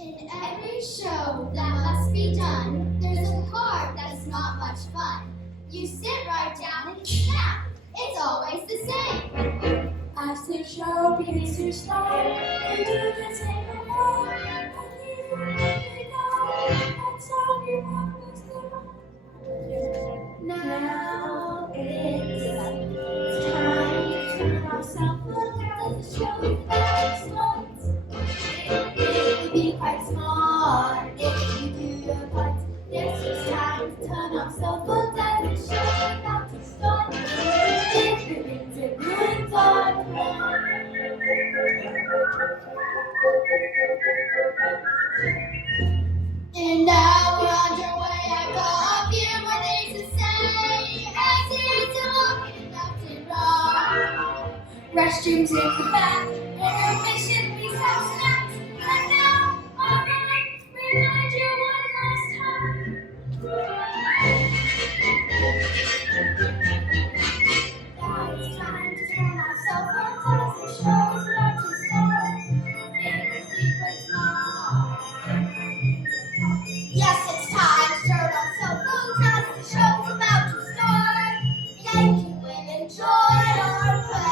In every show that must be done, there's a part that's not much fun. You sit right down and snap. It's always the same. As the show begins to start, you do the same before. And you really know that's all you want to do. Now it's time to turn ourselves around. The show starts. It would be quite smart if you do your part. Yes, it's time to turn ourselves around. The show is about to start. If it means it ruins our plan. And now we're underway. I've got a few more things to say. Exits are looking left and right. Restrooms in the back, intermission, please have snacks. And now, alright, remind you one last time. Now it's time to turn ourselves on. The show is about to start. It will be quite smart. Yes, it's time to turn on cell phones as the show's about to start. Thank you and enjoy our play.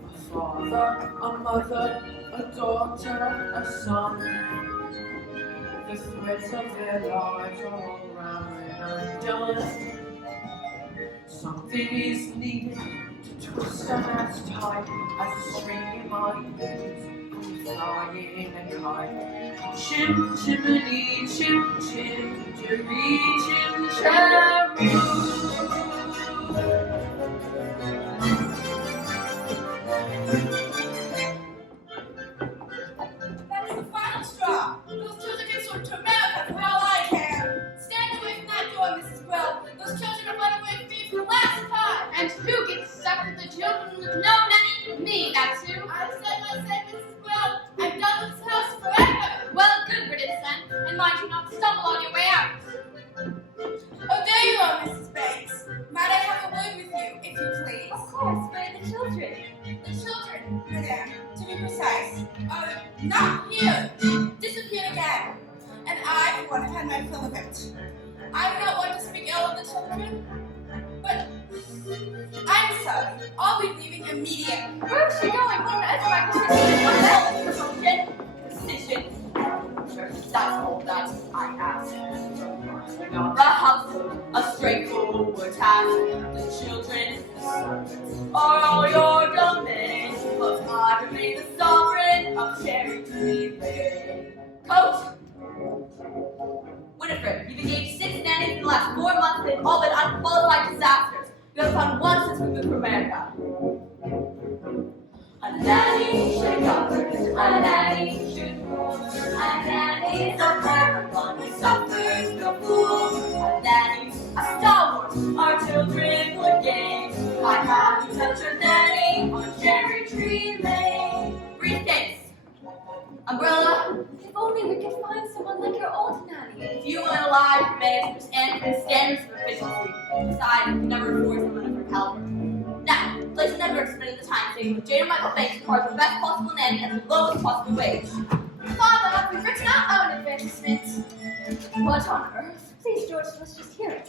A father, a mother, a daughter, a son. The threads of their lives are all round and undone. Something is needed to twist a man's tie as a string in my ears, flying a kite. Chim, chimney, chim, chim, chimney, chim, cheroo. That's the final straw. Those children get sort to America for all I care. Stand away from that door, Mrs. Quill. Those children are running away from me for the last time. And who gets stuck with the children with no nanny? Me, that's who. I've said my say, Mrs. Quill. I'm done with this house forever. Well, good riddance then, and mind you not stumble on your way out. Oh, there you are, Mrs. Banks. Might I have a word with you, if you please? Of course, where are the children? The children, madame, to be precise, are not here. Disappeared again. And I, for one, have had my fill of it. I do not want to speak ill of the children, but I'm sorry. I'll be leaving immediately. Where is she going? What on earth am I going What the hell is your children? Decision. Sure, that's all that I ask. Not the household, a straightforward task. The children, the servants, are all your domain. But I remain the sovereign of Cherry Tree Lane. Coach! Winifred, you've engaged 6 nannies in the last 4 months. They've all been unqualified disasters. You haven't found one since we moved from America. A nanny should govern, a nanny should rule. A nanny is a paragon who suffers no fool. A nanny's a stalwart, our children would gain. I have you touch a nanny on Cherry Tree Lane. Briefcase, umbrella. If only we could find someone like your old nanny. If you want to lie, manage to understand the standards of efficiency. Besides, you can never afford someone of her caliber. Now, let's never spend the time saving with Jane and Michael Banks to hire the best possible nanny at the lowest possible wage. Father, we've written our own advertisement. What on earth? Please, George, let's just hear it.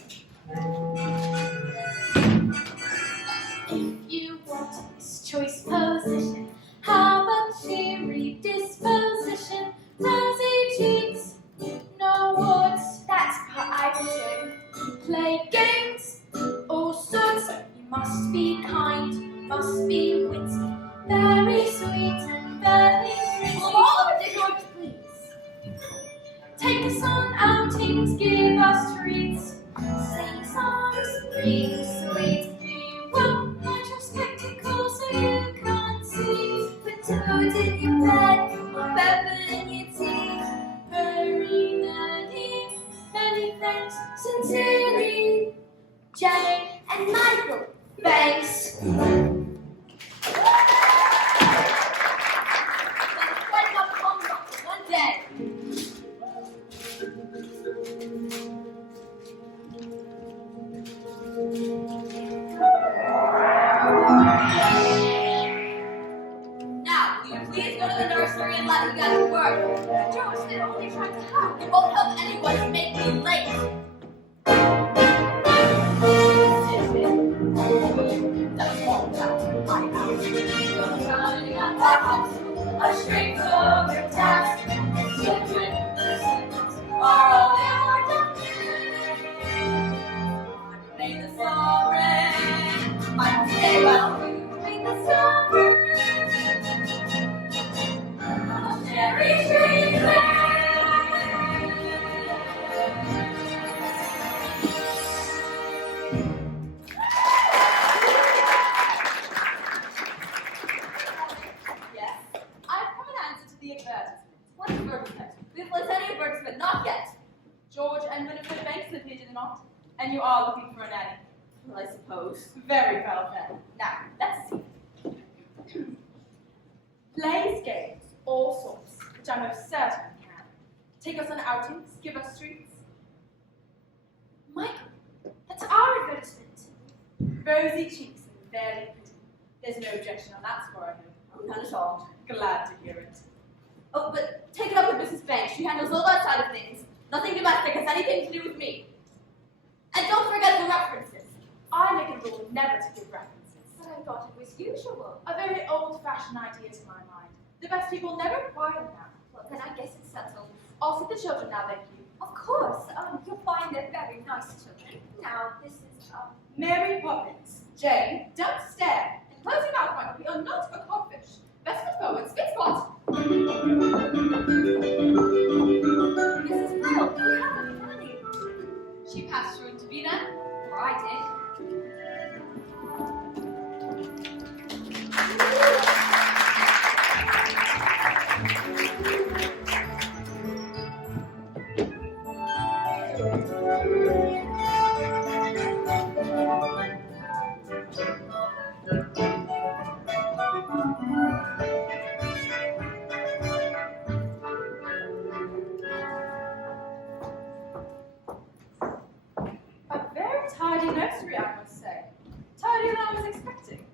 Take us on outings, give us treats. Sing songs, bring sweet. We won't let your spectacles so you can't see. Put toads in your bed or pepper in your tea. Hurry, nanny, nanny, thanks. Sincerely, Jane and Michael, thanks. That's quite enough conduct for one day. Now, will you please go to the nursery and let me get to work? George, they're only trying to help. It won't help anyone to make me late. That's all about my house. You're running at my house. A straightforward task. Children are all your doctors. Remain the sovereign. I will stay well. Remain the sovereign. Of Cherry Tree Lane. Yes, I've come in answer to the advertisement. What advertisement? We've let any advertisement, not yet. George and Winifred Banks live here, do they not? And you are looking for a nanny? Well, I suppose. Very well then. Now, let's see. Plays, games, all sorts, which I most certainly can. Take us on outings, give us treats. Michael, that's our advertisement. Rosy cheeks and very pretty. There's no objection on that score, I hope. Oh, none at all. Glad to hear it. Oh, but take it up with Mrs. Banks. She handles all that side of things. Nothing domestic has anything to do with me. And don't forget the references. I make a rule never to give references. But I thought it was usual. A very old-fashioned idea to my mind. The best people never require them now. Well, then I guess it's settled. I'll see the children now, thank you. Of course, you'll find they're very nice children. Now, this is, Mary Poppins. Jane, don't stare. And close your mouth, Michael. We are not a codfish. Best foot forward, spit spot. Mrs. Brill, we have a nanny. She passed through to be then. Or I did. A very tidy nursery, I must say. Tidier than I was expecting.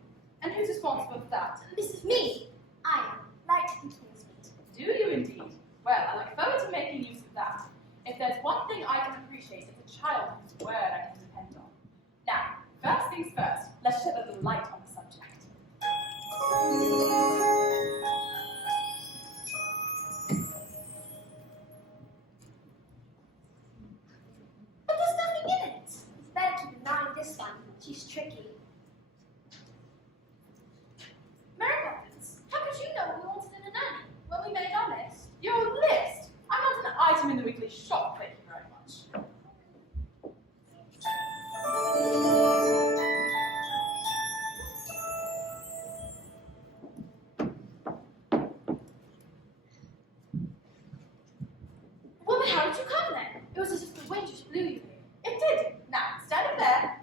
And who's responsible for that? This is me. I am light replacement. Do you indeed? Well, I look forward to making use of that. If there's one thing I can appreciate, it's a child whose word I can depend on. Now, first things first, let's shed a little light on the subject. But there's nothing in it. It's better keep an eye on this one. She's tricky. Mary Poppins, How could you know we wanted a nanny when we made our list? your list? I'm not an item in the weekly shop, thank you very much. Woman, how did you come then? It was as if the wind just blew you here. It did. Now, stand up there.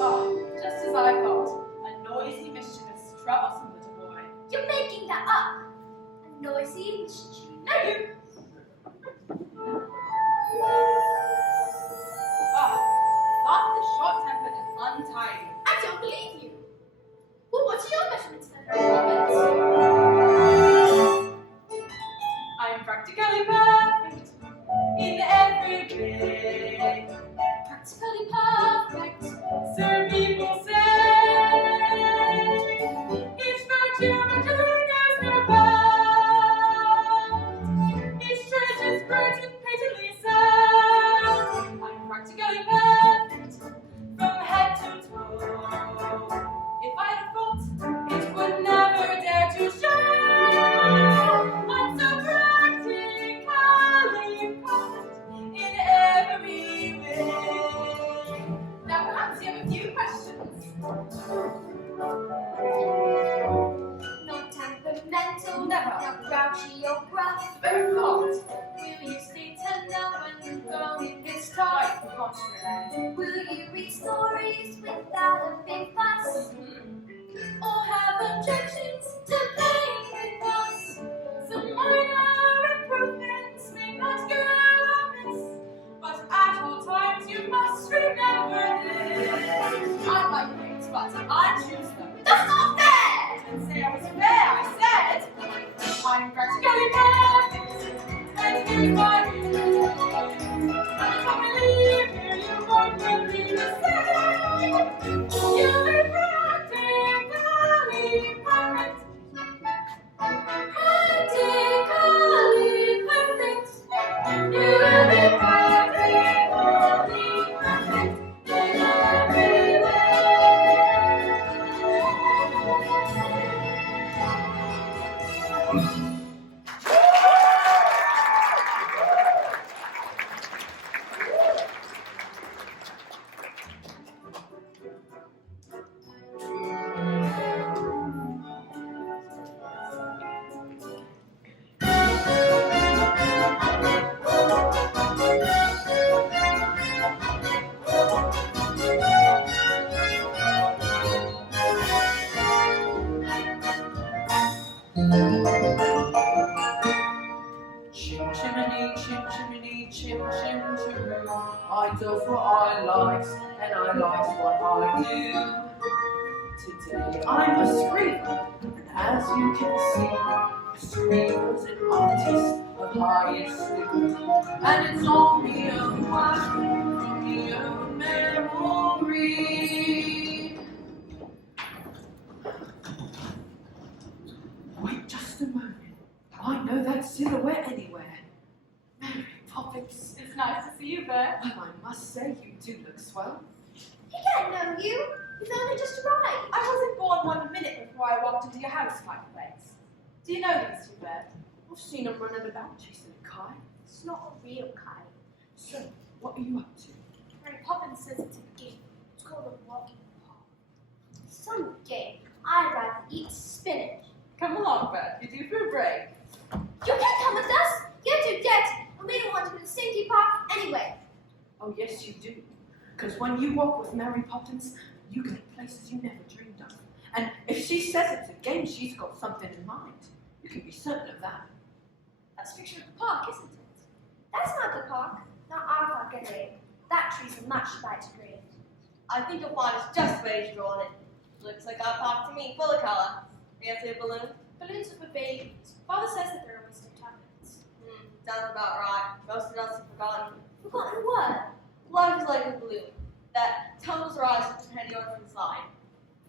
Oh, just as I thought. A noisy, mischievous, troublesome little boy. You're making that up. A noisy mischief. No, you! Thought the short-tempered and untidy. I don't believe you. Well, what's your measurements then, Mary Poppins? I'm practically perfect in every way. Practically perfect. So people say, each virtue knows no bound. Each treasure's great and patently sound. I'm practically perfect from head to toe. Not grouchy or gruff. Very hot. Will you stay tender when the going gets tough? Will you read stories without a big fuss? Or have objections to playing with us? Some minor improvements may not go amiss, but at all times you must remember this. I like things, but I choose them. That's not fair! I didn't say I was fair. I said I'm practically perfect. And here's my view. I can't believe you won't believe the same. You'll be practically perfect. Practically perfect. You'll be practically perfect in every way. Chim chimney, chim chimney, chim chim chim. I does what I likes, and I likes what I do. Today I'm a screamer, and as you can see, a screamer's an artist of highest skill, and it's all me own work from me own memory. Wait just a moment. I know that silhouette anywhere. Mary Poppins. It's nice to see you, Bert. Well, I must say you do look swell. He can't know you. He's only just arrived. I wasn't born 1 minute before I walked into your house, my place. Do you know these two, Bert? I've seen him running about chasing a kite. It's not a real kite. So, what are you up to? Mary Poppins says it's a game. It's called a walking park. Some game. I'd rather eat spinach. Come along, Bert. You're due for a break. You can't come with us. You're too dirty, and we don't want to go to the stinky park anyway. Oh, yes, you do. Because when you walk with Mary Poppins, you go to places you never dreamed of. And if she says it's a game, she's got something in mind. You can be certain of that. That's a picture of the park, isn't it? That's not the park. Not our park anyway. That tree's a much lighter green. I think you'll find it's just the way he's drawn it. Looks like our park to me, full of colour. Fancy a balloon? Balloons are for babies. Father says that they're always turbulence. Sounds about right. Most of us have forgotten. Forgotten what? Life is like a balloon that tumbles around to pretend you're inside.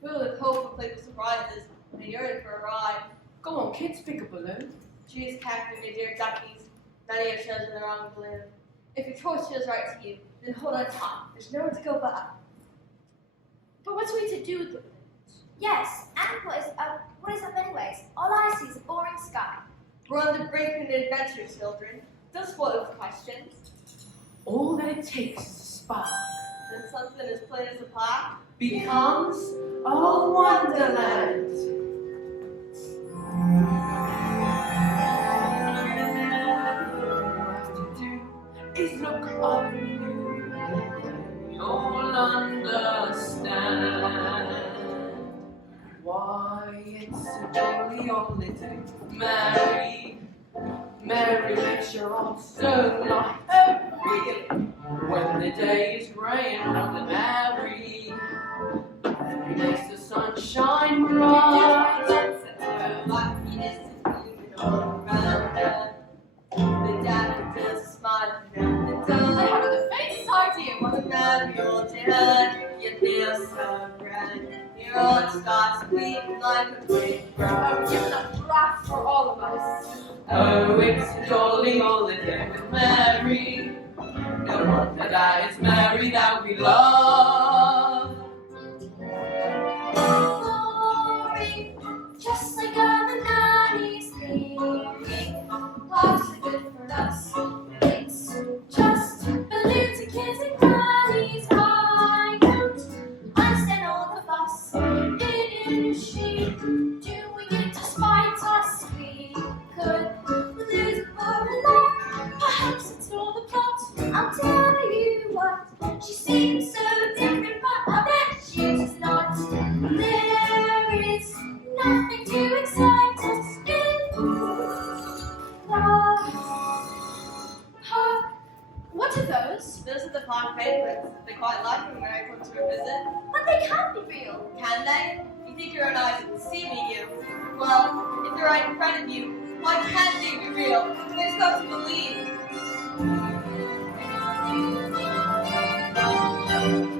Filled with hope and playful surprises, and you're in for a ride. Go on, kids, pick a balloon. Choose Captain, my dear duckies. None of you have chosen the wrong balloon. If your choice feels right to you, then hold on tight. There's nowhere to go but up. But what's we to do with the balloons? Yes, and what is up anyways? All I see is a boring sky. We're on the brink of an adventure, children. Don't spoil with questions. All that it takes is a spark. Then something as plain as a pie. Becomes a wonderland. Is look up you, you'll understand why it's a jolly old little Mary. Mary makes your heart so light. Oh, really? When the day is grey and ordinary, Mary makes the sun shine bright. The daffodils smile around the I dawn. haven't the faintest idea what When you're dead, you feel so grand. Your heart starts beating like a big I've given up wrath for all of us. Oh, it's a jolly holiday with Mary. No wonder that it's Mary that we love. Glory, just like other nannies thinking. Parks are good for us. It's just balloons and kids and grannies. I don't understand all the fuss. In industry, doing it despite us. We There's nothing to excite us in the park. What are those? Those are the park penguins. They quite like them when I come to a visit. But they can't be real. Can they? You think your own eyes can see me, you? Well, if they're right in front of you, why can't they be real? They've got to believe.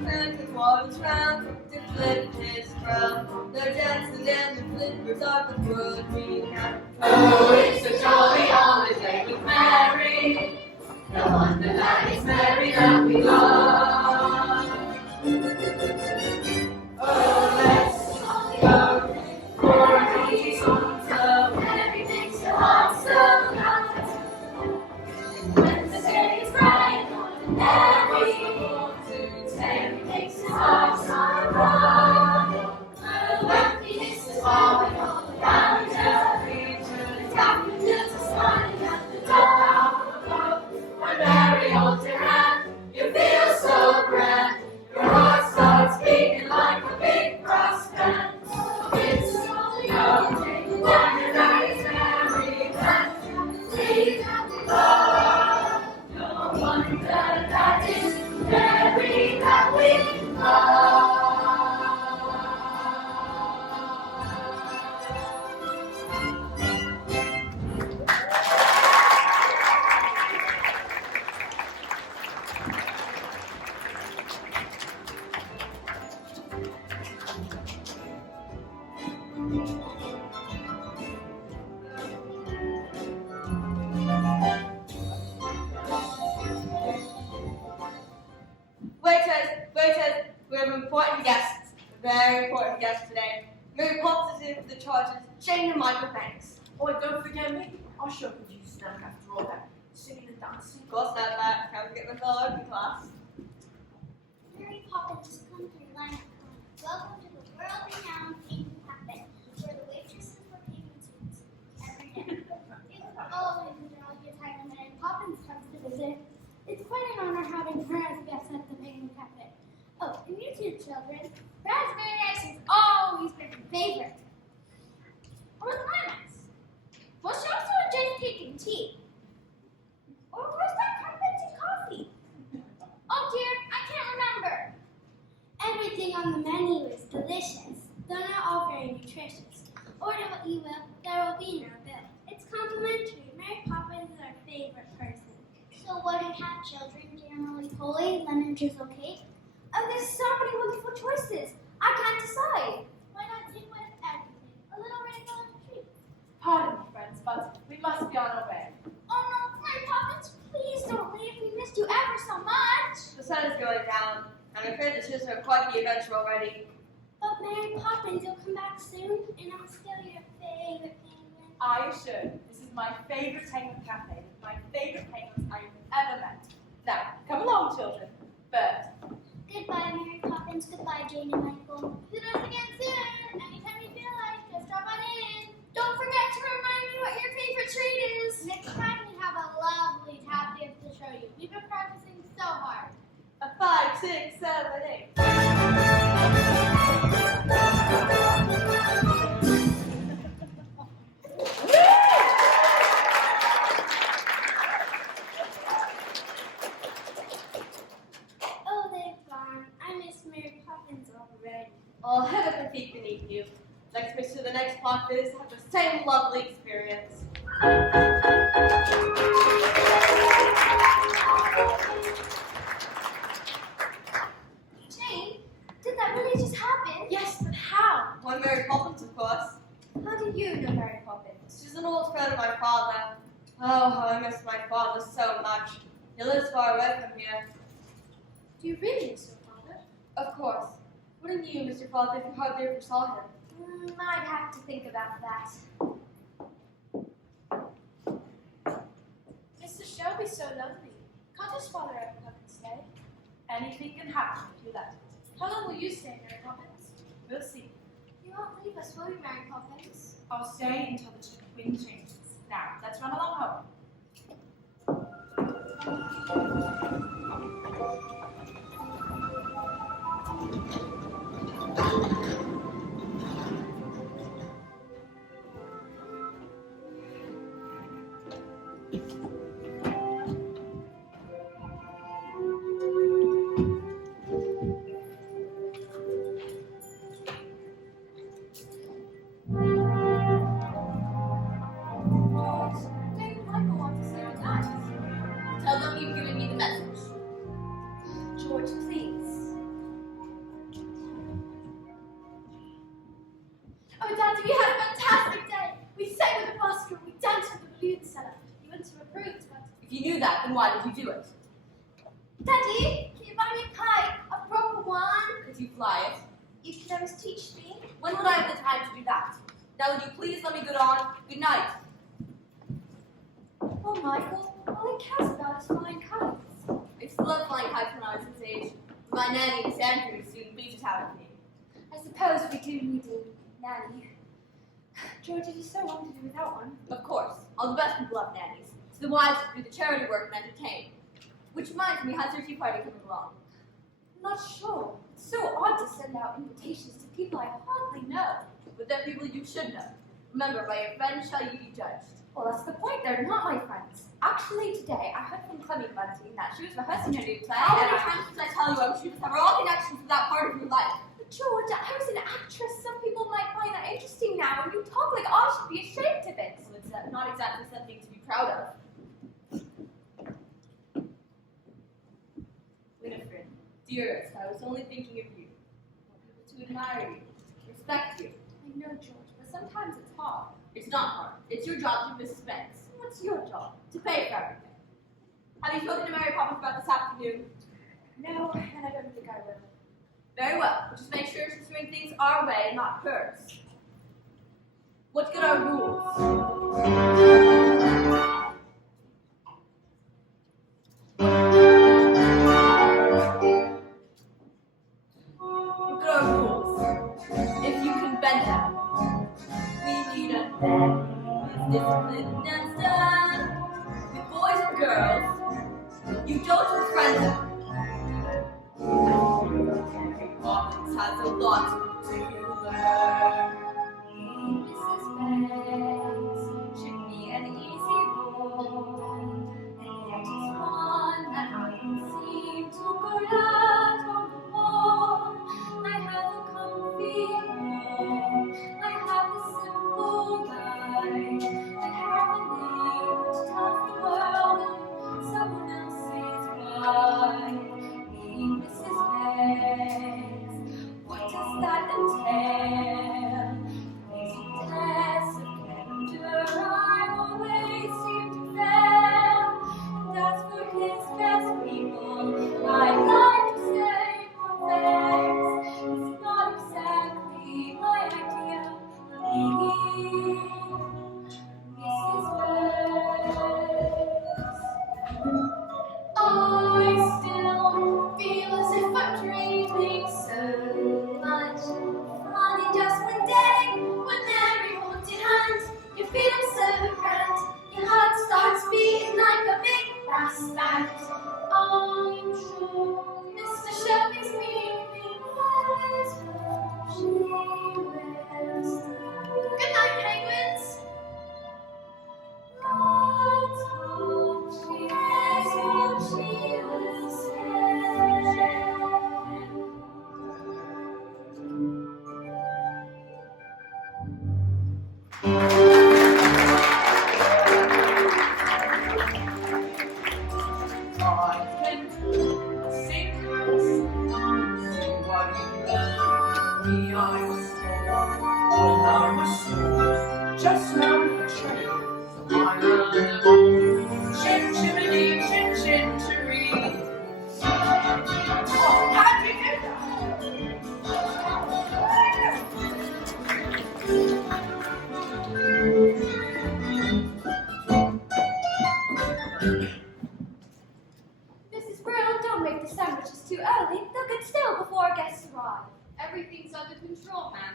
And the water's round, the flip is round. They're dancing and the flippers are the world we have. Oh, it's a jolly holiday with Mary. No wonder that it's Mary that we love. Oh, let's go for a easy song. Mary makes your heart so light. When the day is bright, Mary makes his heart so bright. Happiness is falling all around her. Daffodils are smiling at the door. When Mary holds your hand, you feel so grand. Your heart starts beating like a big brass band. It's a jolly holiday, wonder that it's Mary that we love. No wonder that it's Mary that we love. Waiters, we have important guests, very important guests today. Mary Poppins is in for the charges, Jane and Michael Banks. Oh, and don't forget me. I'll sure could use a snack after all that singing and dancing. Of course, not that. Can't forget my fellow open class. Mary Poppins has come to Atlanta. Welcome to the world-renowned Penguin Cafe, where the waitresses were penguin suits every day. It's always a jolly time when Mary Poppins comes to visit. It's quite an honor having her as a guest at the Penguin Cafe. Oh, and you two children, raspberry ice has always been her favorite. Or the climax. Well, she also enjoys cake and tea. Or where's that crumpets and coffee? Oh dear, I can't remember. Everything on the menu is delicious, though not all very nutritious. Order what you will, there will be no bill. It's complimentary. Mary Poppins is our favorite person. So what do you have, children? Generally Polly, lemon drizzle cake? Oh, there's so many wonderful choices. I can't decide. Why not take with everything? A little rainbow treat. Pardon me, friends, but we must be on our way. Oh no, Mary Poppins, please don't leave. We missed you ever so much. The sun is going down. I'm afraid the children are quite the adventure already. But Mary Poppins, you'll come back soon, and I'm still your favorite penguin. I assure you, this is my favorite penguin cafe with my favorite penguins I've ever met. Now, come along, children. Bert. Goodbye, Mary Poppins. Goodbye, Jane and Michael. Visit us again soon. Anytime you feel like, just drop on in. Don't forget to remind me what your favorite treat is. Next time we have a lovely tap dance to show you. We've been practicing so hard. A 5, 6, 7, 8. Oh, they've gone. I miss Mary Poppins already. All head up and feet beneath you. Let's switch to the next plot is have the same lovely experience. Jane, did that really just happen? Yes, but how? One Mary Poppins, of course. How do you know Mary Poppins? She's an old friend of my father. Oh, how I miss my father so much. He lives far away from here. Do you really miss your father? Of course. Wouldn't you miss your father if you hardly ever saw him? I'd have to think about that. Mr. Shelby's so lonely. Can't his father ever come and stay? Anything can happen if you let it. How long will you stay, Mary Poppins? We'll see. You won't leave us, will you, Mary Poppins? I'll stay until the wind changes. Now, let's run along home. Oh, Daddy, we had a fantastic day. We sang with the busker, we danced with the balloon seller. You went to approved, but... If you knew that, then why did you do it? Daddy, can you buy me a kite? A proper one? Could you fly it? You can always teach me. When would I have the time to do that? Now would you please let me get on? Good night. Oh, Michael, all he cares about is flying kites. I used to love flying kites when I was his age. My nanny, Miss Andrews, soon beat it out of me. I suppose we do need a nanny. George, did you so want to do without one? Of course, all the best people have nannies. It's the wives who do the charity work and entertain. Which reminds me, how's your tea party coming along? Not sure. It's so odd to send out invitations to people I hardly know. But they're people you should know. Remember, by your friends shall you be judged. Well, that's the point. They're not my friends. Actually, today I heard from Clemmy Bunting that she was rehearsing her new play. How many times did I tell you I wish you to cover all connections to that part of your life? But George, I was an actress. Some people might find that interesting now, and you talk like I should be ashamed of it. Well, it's not exactly something to be proud of. Winifred, dearest, I was only thinking of you. I want people to admire you, respect you. I know, George, but sometimes it's hard. It's not hard. It's your job to Mrs. Spence. What's your job? To pay for everything. Have you spoken to Mary Poppins about this afternoon? No, and I don't think I will. Very well. But just make sure she's doing things our way and not hers. What's good our rules? Look at our rules. If you can bend them, we need a bed. It's disciplined and stern. With boys and girls, you don't befriend them. Mary Poppins has a lot to learn. Mrs. Banks should be an easy role, and yet it's one that I can seem to go out on the wall. I have a comfy home, I have a simple life, I have a name which tells the world and someone else's wife. Being Mrs. Banks, what does that entail? Facing tests of character, I always seem to fail. And as for his best people, I'd like to say for thanks. It's not exactly my idea of being Mrs. Banks. I still feel as if I'm dreaming so much. Funny, just one day, when Mary holds your hand, you're feeling so grand. Your heart starts beating like a big brass band. I'm sure Mr. Shelby's meaning that she will stay. Good night, penguins. Let's hope she will stay. I can sing what you love me. I was told when I was small, just round the train. So I learned chin chimney, chin chin cheree. Oh, how'd you do that? Mrs. Brill, don't make the sandwiches too early. They'll get stale before our guests arrive. Everything's under control, ma'am.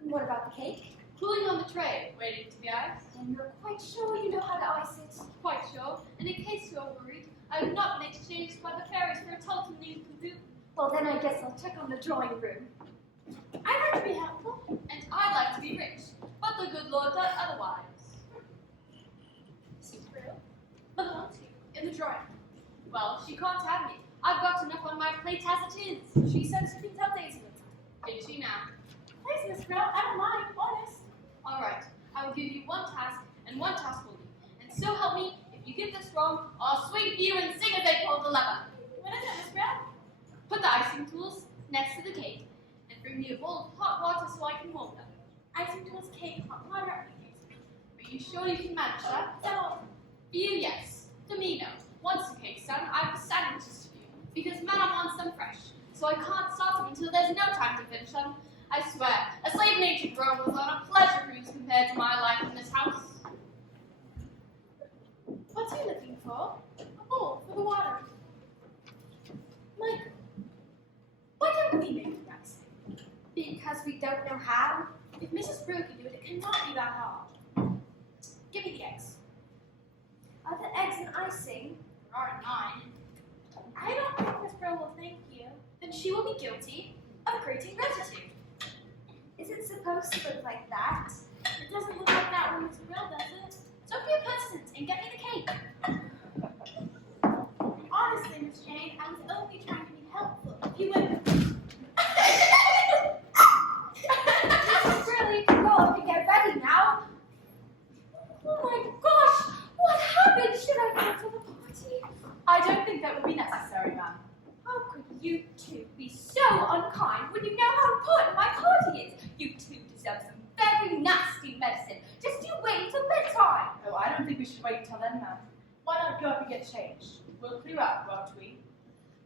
And what about the cake? Cooling on the tray, waiting to be iced. And you're quite sure you know how to ice it? Quite sure. And in case you're worried, I have not been exchanged by the fairies for a Tolton named Cuckoo. Well, then I guess I'll check on the drawing room. I'd like to be helpful. And I'd like to be rich, but the good Lord does otherwise. Mrs. Brill, But wants you in the drawing room. Well, she can't have me. I've got enough on my plate as it is. she said she can tell Daisy what time. Did she now? Please, Miss Brill, I don't mind, honest. All right. I will give you one task and one task only. And so help me, if you get this wrong, I'll swing for you and sing as they pull the lever. What is it, Miss Brill? Put the icing tools next to the cake and bring me a bowl of hot water so I can warm them. you sure you can manage that? For you, yes. For me, no. Once a cake, son, I have sandwiches to do, because Madame wants them fresh, so I can't start them until there's no time to finish them. I swear, a slave nature Rome was on a pleasure cruise compared to my life in this house. What are you looking for? A bowl for the water. Michael, why don't we make the icing? Because we don't know how? If Mrs. Brew can do it, it cannot be that hard. Give me the eggs. Are the eggs in icing? There are 9. I don't think Miss Brew will thank you. Then she will be guilty of creating gratitude. Is it supposed to look like that? It doesn't look like that when Miss Brew does it. So be a persistent and get me the cake. Honestly, Miss Jane, I was only trying to be helpful. If you would. Really, go up and get ready now. Oh my gosh! What happened? Should I cancel the party? I don't think that would be necessary, ma'am. How could you two be so unkind when you know how important my party is? You two deserve some very nasty medicine. Just you wait until bedtime. Oh, I don't think we should wait till then, ma'am. Why not go up and get changed? We'll clear up, won't we?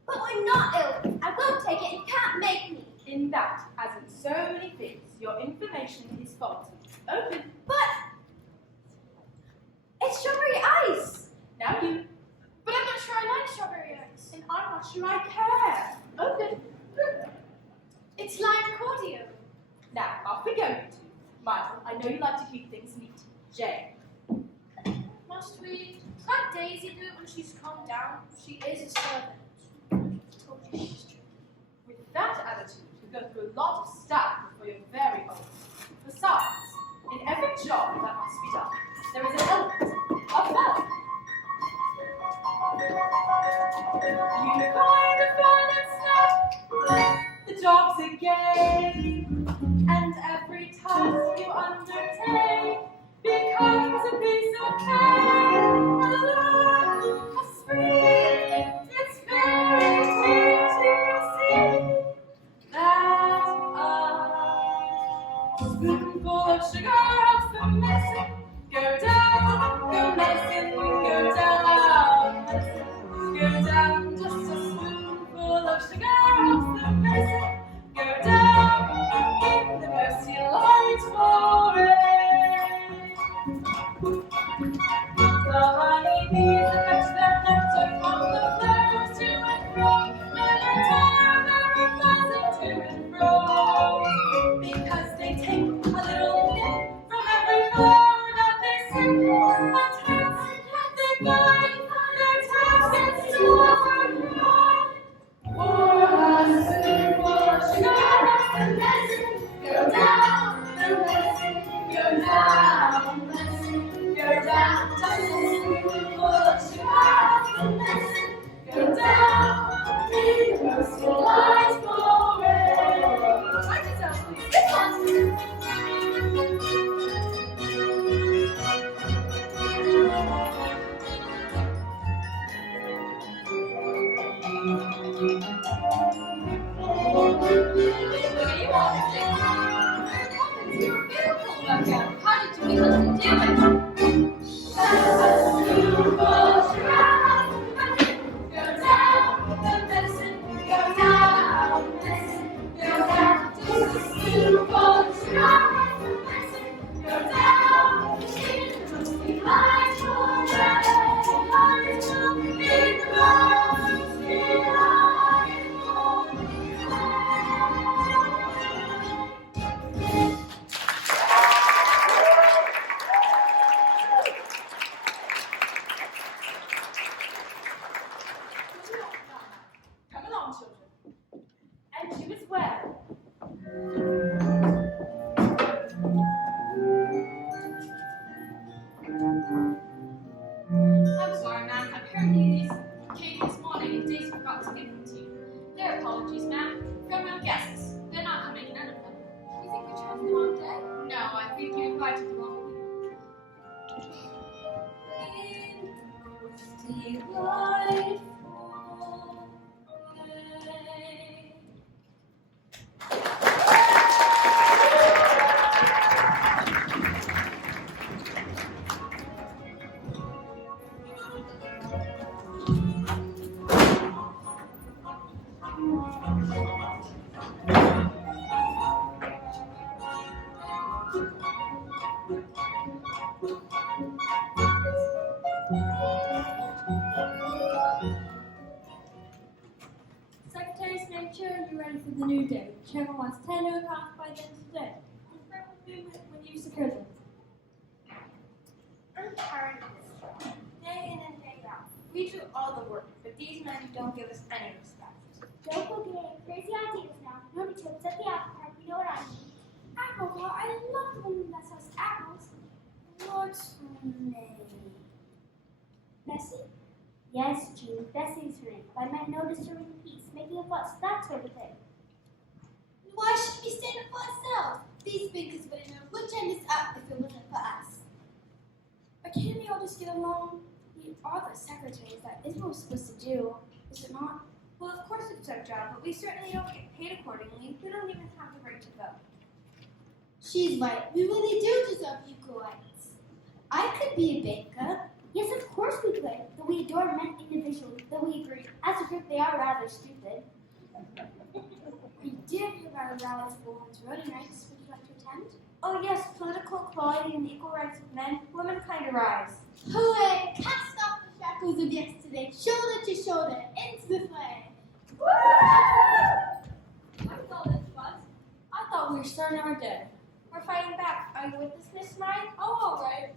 But I'm not ill. I won't take it and you can't make me. In that, as in so many things, your information is faulty. Open. But it's strawberry ice. Now you. But I'm not sure I like strawberry ice. And I'm not sure I care. Open. It's lime cordial. Now, off we go, you two. Michael, I know you like to keep things neat. Jane. Must we? Let Daisy do it when she's calmed down. She is a servant. Told you she's true. With that attitude, you go through a lot of stuff before you're very old. Besides, in every job that must be done, there is an element of fun. You find the fun and stuff. The job's a game, and every task you undertake becomes a piece of cake. A spree. It's very clear to see that a spoonful of sugar helps the medicine go down. The medicine go down. Medicine go down. Just a spoonful of sugar helps the medicine go down in the most delightful way. The honeybees fetch their nectar from the flowers to and fro, never tire, very buzzing to and fro, because they take a little nip from every flower that they sip. A taste they find, their taste gets to overflow. For a spoonful of sugar helps the medicine go down, the medicine go down, medicine go down. Just a spoonful of sugar helps the medicine go down in the most delightful way. Try yourself, please. This one. How did you even do it? Secretaries, make sure you're ready for the new day. The chairman wants 10 new accounts by the end of the day. Confirm with me when you've secured them. I'm tired of this job. Day in and day out. We do all the work, but these men don't give us any respect. Don't go getting crazy ideas now. No need to upset the apple cart. You know what I mean. Apple cart? I love the woman that sells apples. What's her name? Bessie? Yes, Jean. Bessie's her name. But I meant no disturbing the peace, making a fuss, that sort of thing. Why should we stand up for ourselves? These thinkers wouldn't know which end is up if it wasn't for us. But can't we all just get along? We are the secretaries. That is what we're supposed to do, is it not? Well, of course it's our job, but we certainly don't get paid accordingly. We don't even have the right to vote. She's right. We really do deserve equal rights. I could be a banker. Yes, of course we could. Though we adore men individually, though we agree. As a group, they are rather stupid. We did hear about a rally for women's voting rights. Would you like to attend? Oh yes, political equality and equal rights of men, womankind arise. Hooray! Cast off the shackles of yesterday, shoulder to shoulder, into the fray. What's all this fuss? I thought we were starting our day. We're fighting back. Are you with us, Miss Mine? Oh, all right.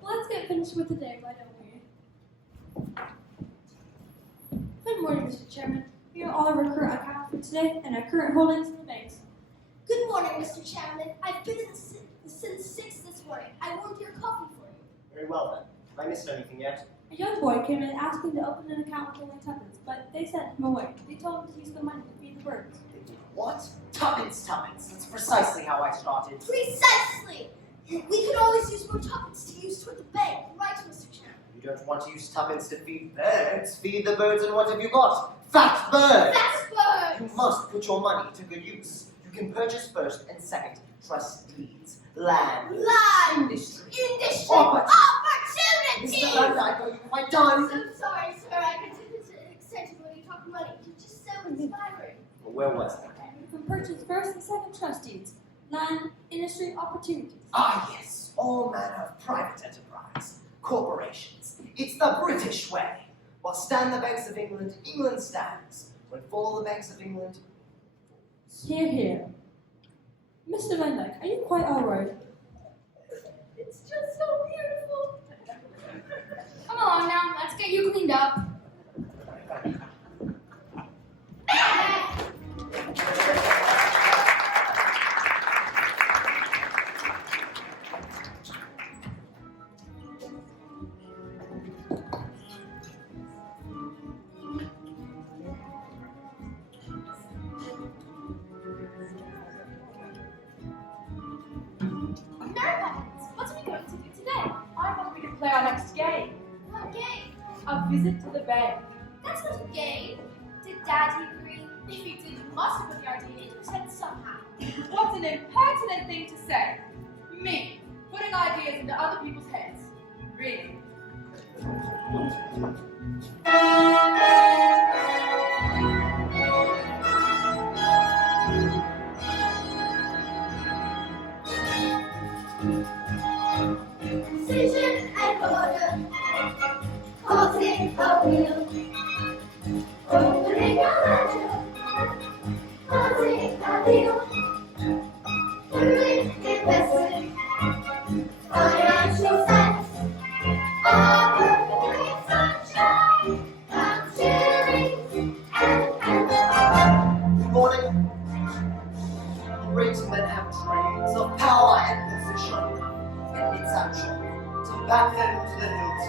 Well, let's get finished with the day, why don't we? Good morning, Mr. Chairman. Here are all of our current accounts for today and our current holdings in the banks. Good morning, Mr. Chairman. I've been in since 6 this morning. I warmed your coffee for you. Very well then. Have I missed anything yet? A young boy came in asking to open an account with only tuppence, but they sent him away. They told him to use the money to feed the birds. What? Tuppence. That's precisely how I started. Precisely! We could always use more tuppence to use toward the bank, right, Mr. Chairman? You don't want to use tuppence to feed birds. Feed the birds, and what have you got? Fat birds! Fast birds! You must put your money to good use. You can purchase first and second trust deeds, land, industry, Opportunities! Mr. Landau, are you quite done? I'm sorry, sir. I continue to extend when you talk money. You're just so inspiring. Well, where was I? You can purchase first and second trust deeds, land, industry, opportunities. Ah, yes, all manner of private enterprise, corporations. It's the British way. While stand the banks of England, England stands. When fall the banks of England, Hear, hear. Mr. Van Dyke, are you quite all right? It's just so beautiful. Come along now, let's get you cleaned up. What are we going to do today? I want we to play our next game. What game? A visit to the bank. That's not a game. Did Daddy agree? If you did, you must have put the idea into his head somehow. What an impertinent thing to say. Me, putting ideas into other people's heads. Really. Precision and order, causing a wheel, opening a ledger, causing a deal, doing investment, financial sense, a perfect sunshine, considering and good morning. Great men have trains of power and position. And it's our job to back them to the hilt.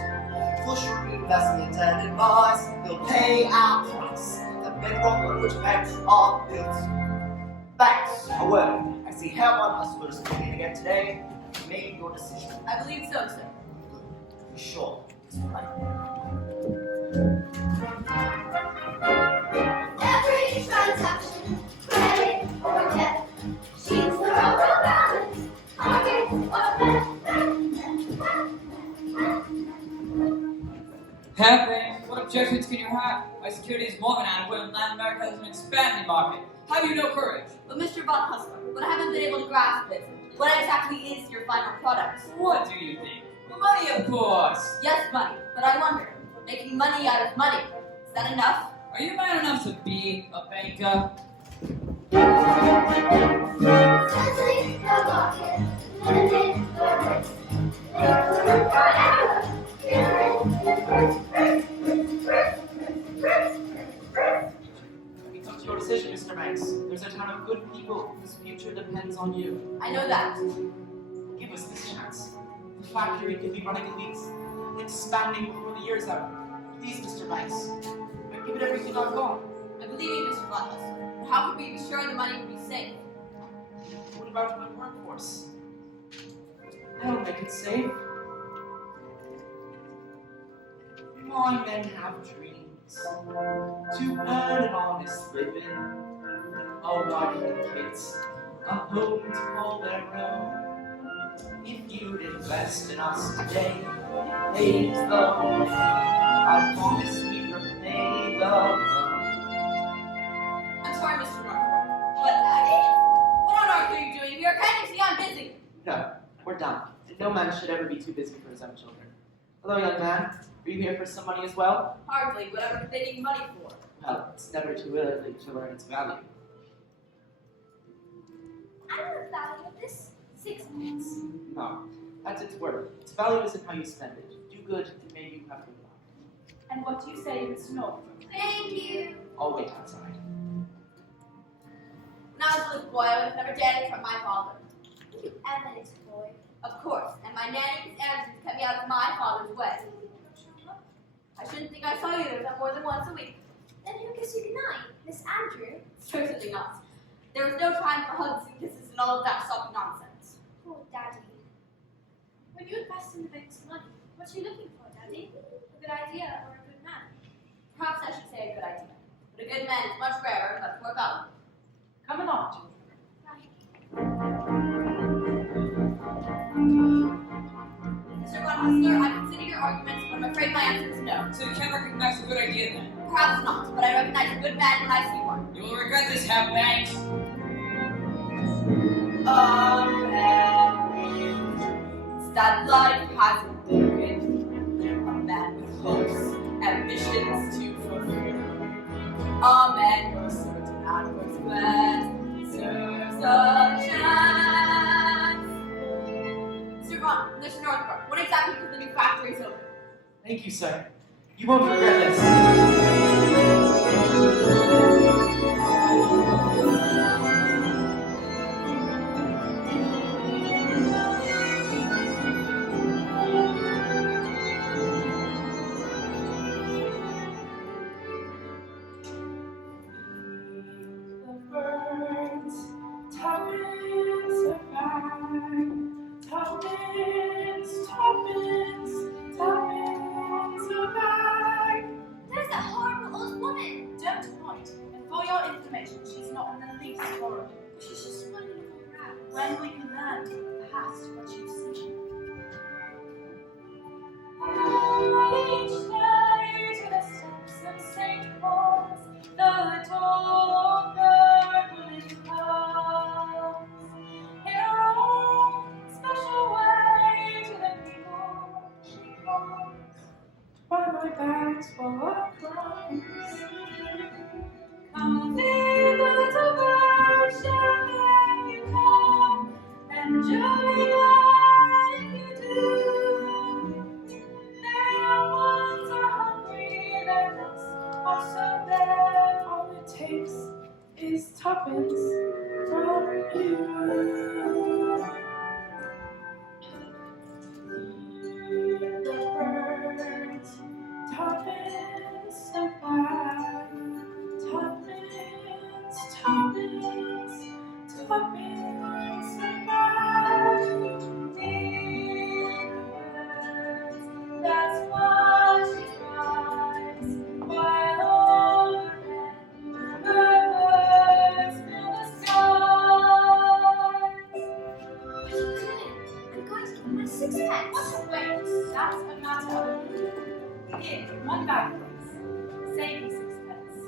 Push reinvestment and advice, they'll pay our price. The bedrock on which banks are built. Banks, a word. I see Hermann Husband is coming in again today. You made your decision. I believe so, sir. Be sure it's right. every transaction, credit or debt, she's the overall balance, target or bet. Happy. What objections can you have? My security is more than adequate and land America is an expanding market. Have you no courage? But Mr. Von Hustler, what I haven't been able to grasp is, what exactly is your final product? What do you think? Money, of course. Yes, money, but I wonder, making money out of money, is that enough? Are you man enough to be a banker? Suddenly, the market, suddenly, the market. We come to your decision, Mr. Banks. There's a town of good people whose future depends on you. I know that. Give us this chance. The factory could be running in weeks, expanding before the year's out. Please, Mr. Banks, give it everything I've got. I believe you, Mr. Von Hustler. But how could we be sure the money would be safe? What about my workforce? They'll make it safe. My men have dreams to earn an honest living, a wife and kids, a home to call their own. If you'd invest in us today, it pays the loan. I promise we'd repay the loan. I'm sorry, Mr. Northwood. But, Daddy? What on earth are you doing here? Can't you see I'm busy? No, we're done. And no man should ever be too busy for his own children. Hello, young man. Are you here for some money as well? Hardly. Whatever do they need money for? Well, it's never too early to learn its value. I know the value of this. 6 minutes. No, that's its worth. Its value isn't how you spend it. Do good and maybe you have good luck. And what do you say, Mr. Northwood? Thank you. I'll wait outside. When I was a little boy, I would have never dared to from my father. You ever little boy. Of course, and my nanny, Miss Anderson, kept me out of my father's way. I shouldn't think I saw you there more than once a week. Then who kissed you goodnight? Miss Andrew? Certainly not. There was no time for hugs and kisses and all of that soft nonsense. Poor Daddy. When you invest in the bank's money, what are you looking for, Daddy? A good idea or a good man? Perhaps I should say a good idea. But a good man is much rarer and much more valuable. Come along, children. Mr. Von Hustler, I consider your arguments, but I'm afraid my answer is no. So you can't recognize a good idea then? Perhaps not, but I recognize a good man when I see one. You will regret this, half Banks. It's that life hasn't been given. A man with hopes, ambitions to fulfill. A man who's certain and was glad deserves a chance. Mr. Northbrook, when exactly could the new factories open? Thank you, sir. You won't regret this. There's that horrible old woman. Don't point. And for your information, she's not in the least horrible. She's just wandering around. When will you learn from the past what you've seen? Each day to the steps of St. Paul's, the tall garden comes. In her own special way to the people she calls. Why my bag's full of crumbs. Come feed the little birds, shall let you come, and you'll be glad if you do. Their young ones are hungry, their looks are so bare. All it takes is tuppence from you. Feed the birds, tuppence a bag. Tuppence, tuppence, tuppence a bag. Feed the birds, that's what she cries. While overhead the birds fill the skies. What are you doing? I'm going to give my 6 pence. Wait, that's a matter of here, one bag, please. Save me 6 pence.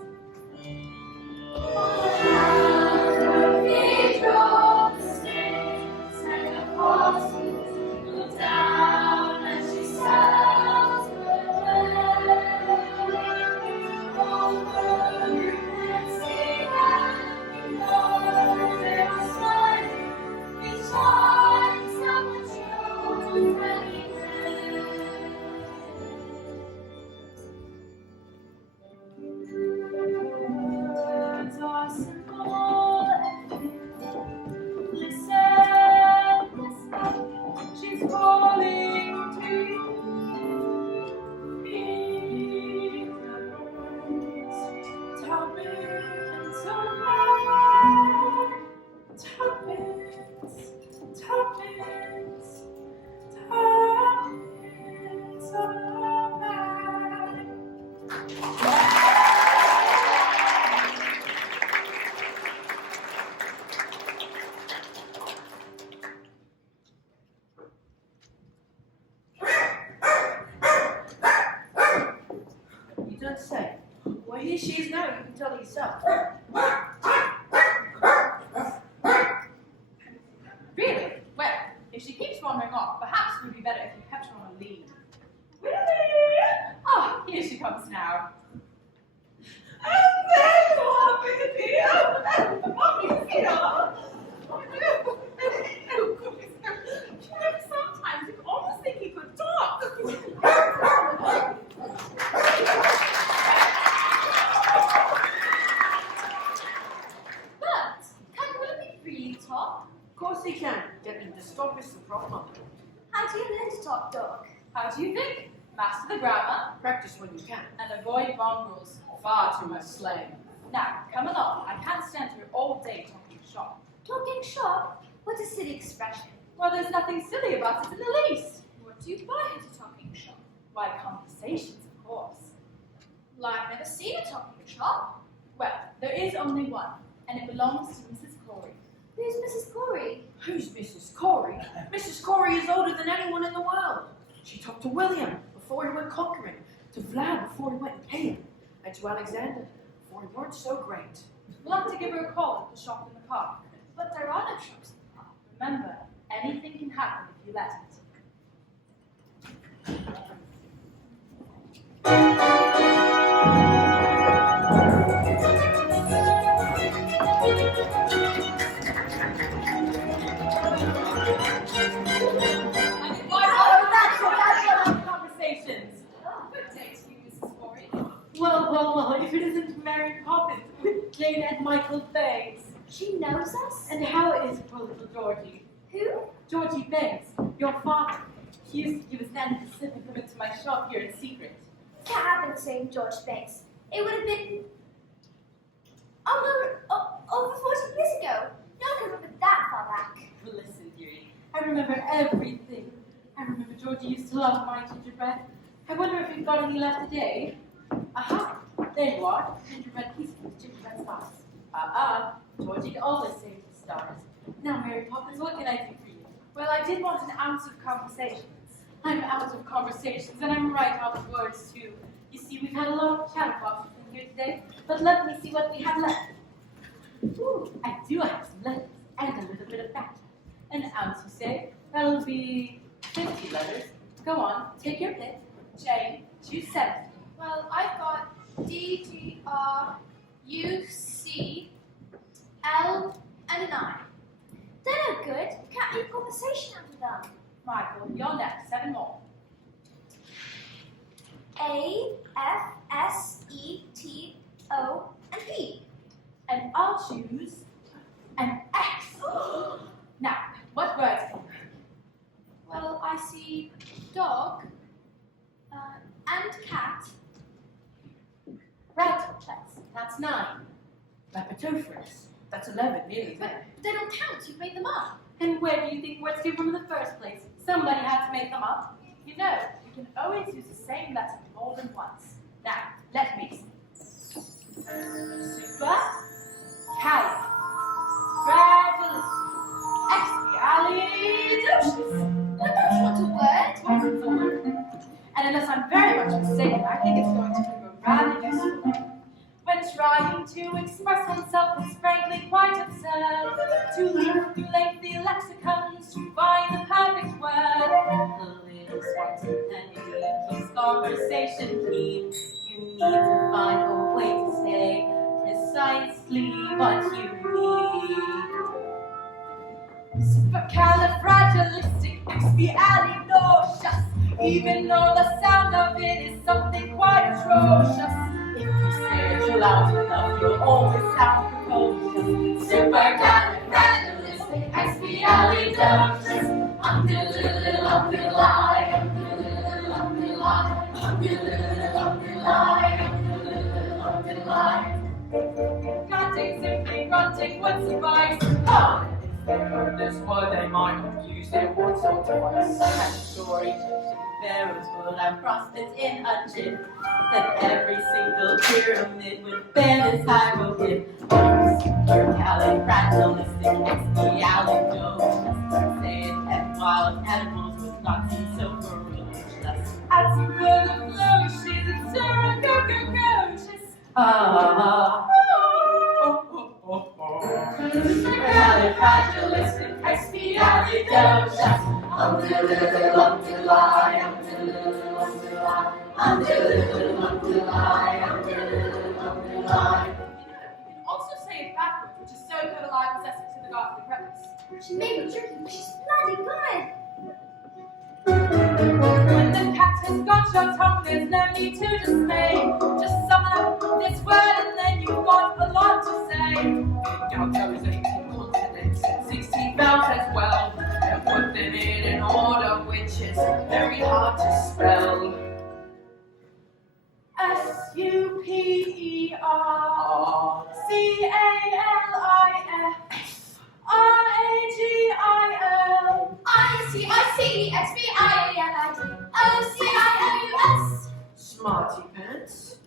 keeps wandering off. Perhaps it would be better if you kept her on a lead. Willie! Ah, here she comes now. I'm very happy to be here. Mommy's here. Sometimes you almost think he could talk. But can Willoughby really talk? Of course he can. Getting to stop is the problem. How do you learn to talk, dog? How do you think? Master the grammar Practice when you can. and avoid mongrels. Far too much slang. Now, come along. I can't stand here all day talking shop. Talking shop? What a silly expression. Well, there's nothing silly about it in the least. What do you buy at a talking shop? Why, conversations, of course. Well, I've never seen a talking shop. Well, there is only one, and it belongs to Mrs. Corey. Who's Mrs. Corey? Who's Mrs. Corey? Mrs. Corey is older than anyone in the world. She talked to William before he went conquering, to Vlad before he went paying, and to Alexander before he weren't so great. We'll have to give her a call at the shop in the park. But there are no shops in the park. Remember, anything can happen if you let it. Conversations. Good day to you, Mrs. Corey. Well, if it isn't Mary Poppins with Jane and Michael Banks. She knows us? And how is poor little Georgie? Who? Georgie Banks, your father. He used to give his nanny to slip and come into my shop here in secret. Can't have been the same George Banks. It would have been over 40 years ago. No one can remember that far back. Well, listen, dearie, I remember everything. I remember Georgie used to love my gingerbread. I wonder if you've got any left today. Aha, there you are, gingerbread pieces with gingerbread stars. Georgie always saved the stars. Now, Mary Poppins, what can I do for you? Well, I did want an ounce of conversations. I'm out of conversations, and I'm right out of words, too. You see, we've had a lot of chatterboxes in here today, but let me see what we have left. Ooh, I do have some letters, and a little bit of batter. An ounce, you say? That'll be 50 letters. Go on, take your pick. Jane, choose 7. Well, I've got DGRUCL and an I. They're no good. Can't make conversation out of them. Michael, you're next. 7 more. A, F, S, E, T, O, and P. And I'll choose an X. Now, what words? Well, I see dog and cat. Rattle, that's 9. Lepidopterus, that's 11, nearly But there. they don't count. You've made them up. And where do you think words came from in the first place? Somebody had to make them up. You know, you can always use the same letter more than once. Now, let me see. Super, Cali, Fragilistic, Well, that's not a word. And unless I'm very much mistaken, I think it's going to prove rather useful. When trying to express oneself, it's frankly quite absurd to leaf through lengthy lexicons to find the perfect word. The little Swanson penny keeps conversation keen. You need to find a way to say precisely what you need. Supercalifragilisticexpialidocious. Even though the sound of it is something quite atrocious. If you say it loud enough, you'll always sound precocious. Supercalifragilisticexpialidocious. Grunting, simply grunting would suffice. Oh! If they heard this word, they might have used it once or twice. Category pharaohs will have prospects in a chip. Then every single pyramid would bear this hieroglyph. Supercalifragilisticexpialidocious. Say it, and wild animals would not seem so ferocious. As for the flourishes, it's surrogocious. Supercalifragilisticexpialidocious. can also say it backwards, which is so good alive possessing to the god of the preface. She may be tricky, but she's bloody good. When the cat has got your tongue, there's no need to dismay. Just summon up this word and then you've got a lot to say. Count those 18 consonants and 16 vowels as well, and put them in an order which is very hard to spell. SUPERLIF RACISVIALID Smarty pants.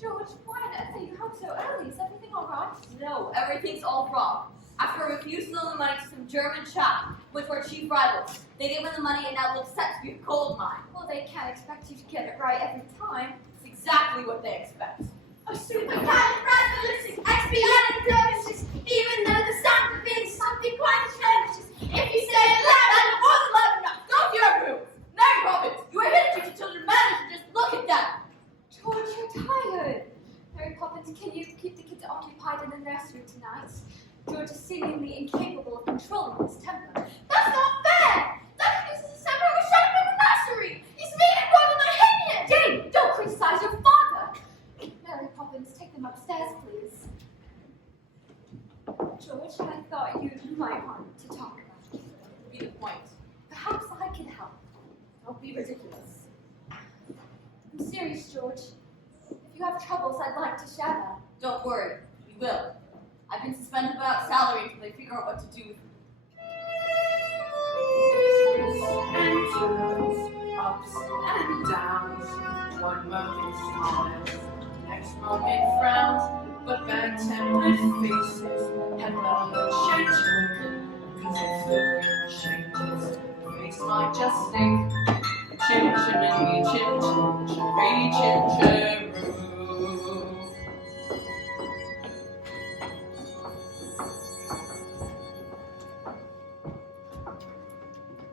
George, why on earth are you home so early? Is everything alright? No, everything's all wrong. After a refusal of the money to some German chap, which were chief rivals, they gave him the money and now looks set to be a gold mine. Well, they can't expect you to get it right every time. It's exactly what they expect. Supercalifragilisticexpialidocious, even though the sound of it is something quite atrocious. If you say it loud, That's more than loud enough. Go to your room. No, Poppins, you are here to teach children manners and just look at them. George, you're tired. Mary Poppins, can you keep the kids occupied in the nursery tonight? George is seemingly incapable of controlling his temper. That's not fair. That uses a separate was shut up in the nursery. He's mean and wrong and I hate him. Jane, don't criticize your father. Mary Poppins, take them upstairs, please. George, I thought you might want to talk about it. What would be the point? Perhaps I can help. Don't be ridiculous. I'm serious, George. If you have troubles, I'd like to share them. Don't worry, we will. I've been suspended without salary until they figure out what to do with me. And turns, ups and downs. One moment smiles, next moment frowns. But bad-tempered faces had never changed with them, 'cause if the wind changes, the face might just stink. Chim chimney, chim chim, chimney, chim chiroo.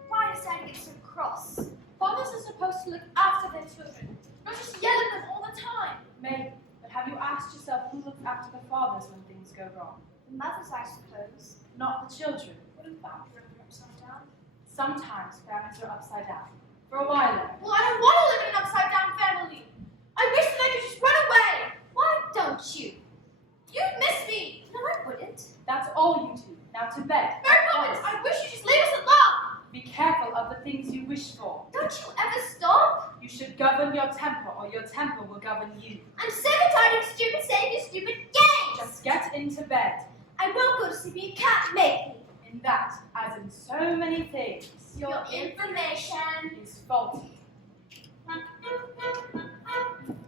Why is Daddy get so cross? Fathers are supposed to look after their children, not just yell at them all the time. Maybe, but have you asked yourself who looks after the fathers when things go wrong? The mothers, I suppose. Not the children. Wouldn't that throw you upside down? Sometimes families are upside down. For a while now. Well, I don't want to live in an upside-down family. I wish that I could just run away. Why don't you? You'd miss me. No, I wouldn't. That's all you do. Now to bed. Mary Poppins, I wish you'd just leave us alone. Be careful of the things you wish for. Don't you ever stop? You should govern your temper or your temper will govern you. I'm sick and tired of stupid saying your stupid games. Just get into bed. I won't go to sleep. You can't make me. In that, as in so many things, Your information. is faulty.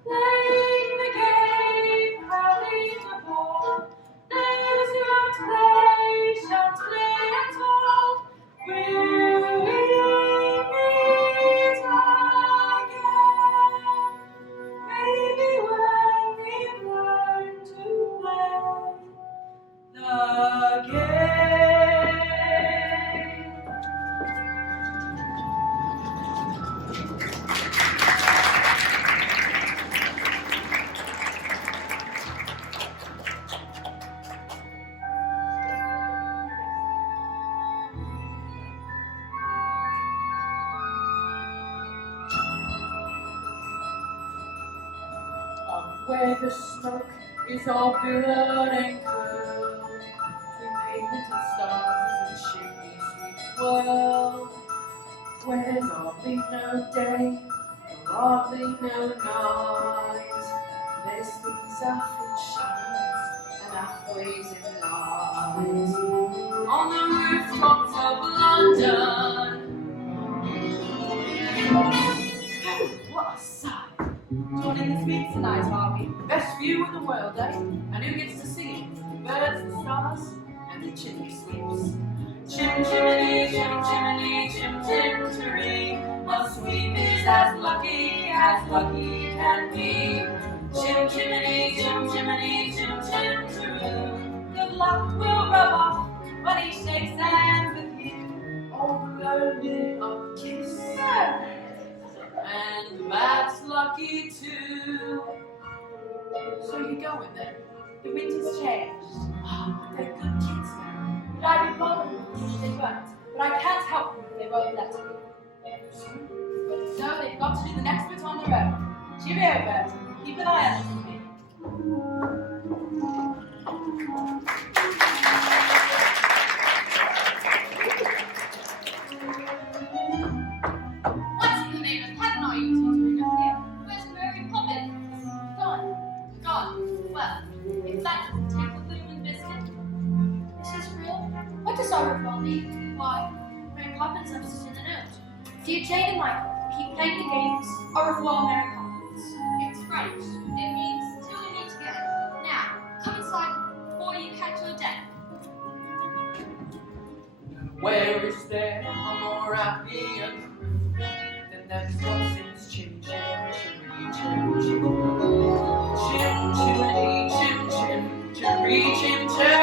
Playing the game, how they where the smoke is all billowed and curled, between pavement and stars is a chimney sweep's world, where there's hardly no day, or hardly no night. There's things off in shadows and halfways in light. On the rooftops of London. What a sight! Joining the streets tonight, are we? Best view in the world, eh? And who gets to see it? The birds, the stars, and the chimney sweeps. Chim chimney, chim chimney, chim chim chiree. A sweep is as lucky can be. Chim chimney, chim chimney, chim chim chiree. Good luck will rub off when he shakes hands with you. Oh, lonely a kiss. And that's lucky too. So you're going then? The winter's changed. Oh, they're good kids now. Would I be bothered if they weren't? But I can't help them if they won't let me. So they've got to do the next bit on their own. Cheerio, Bert. Keep an eye on them for me. What's in the name of heaven are you two doing up here? Where's Mary Poppins? Gone. Gone. Well, if that doesn't take the bloomin' biscuit. Mrs. Real, what does our report mean? Why, Mary Poppins left us in a note. Dear Jane and Michael, keep playing the games. Au revoir, Mary Poppins. It's French. It means till we meet again. Now, come inside before you catch your death. Where is there a more happier crew than them that sings chim chim chimney chim chim chim chimney chim chim chimney chim chim.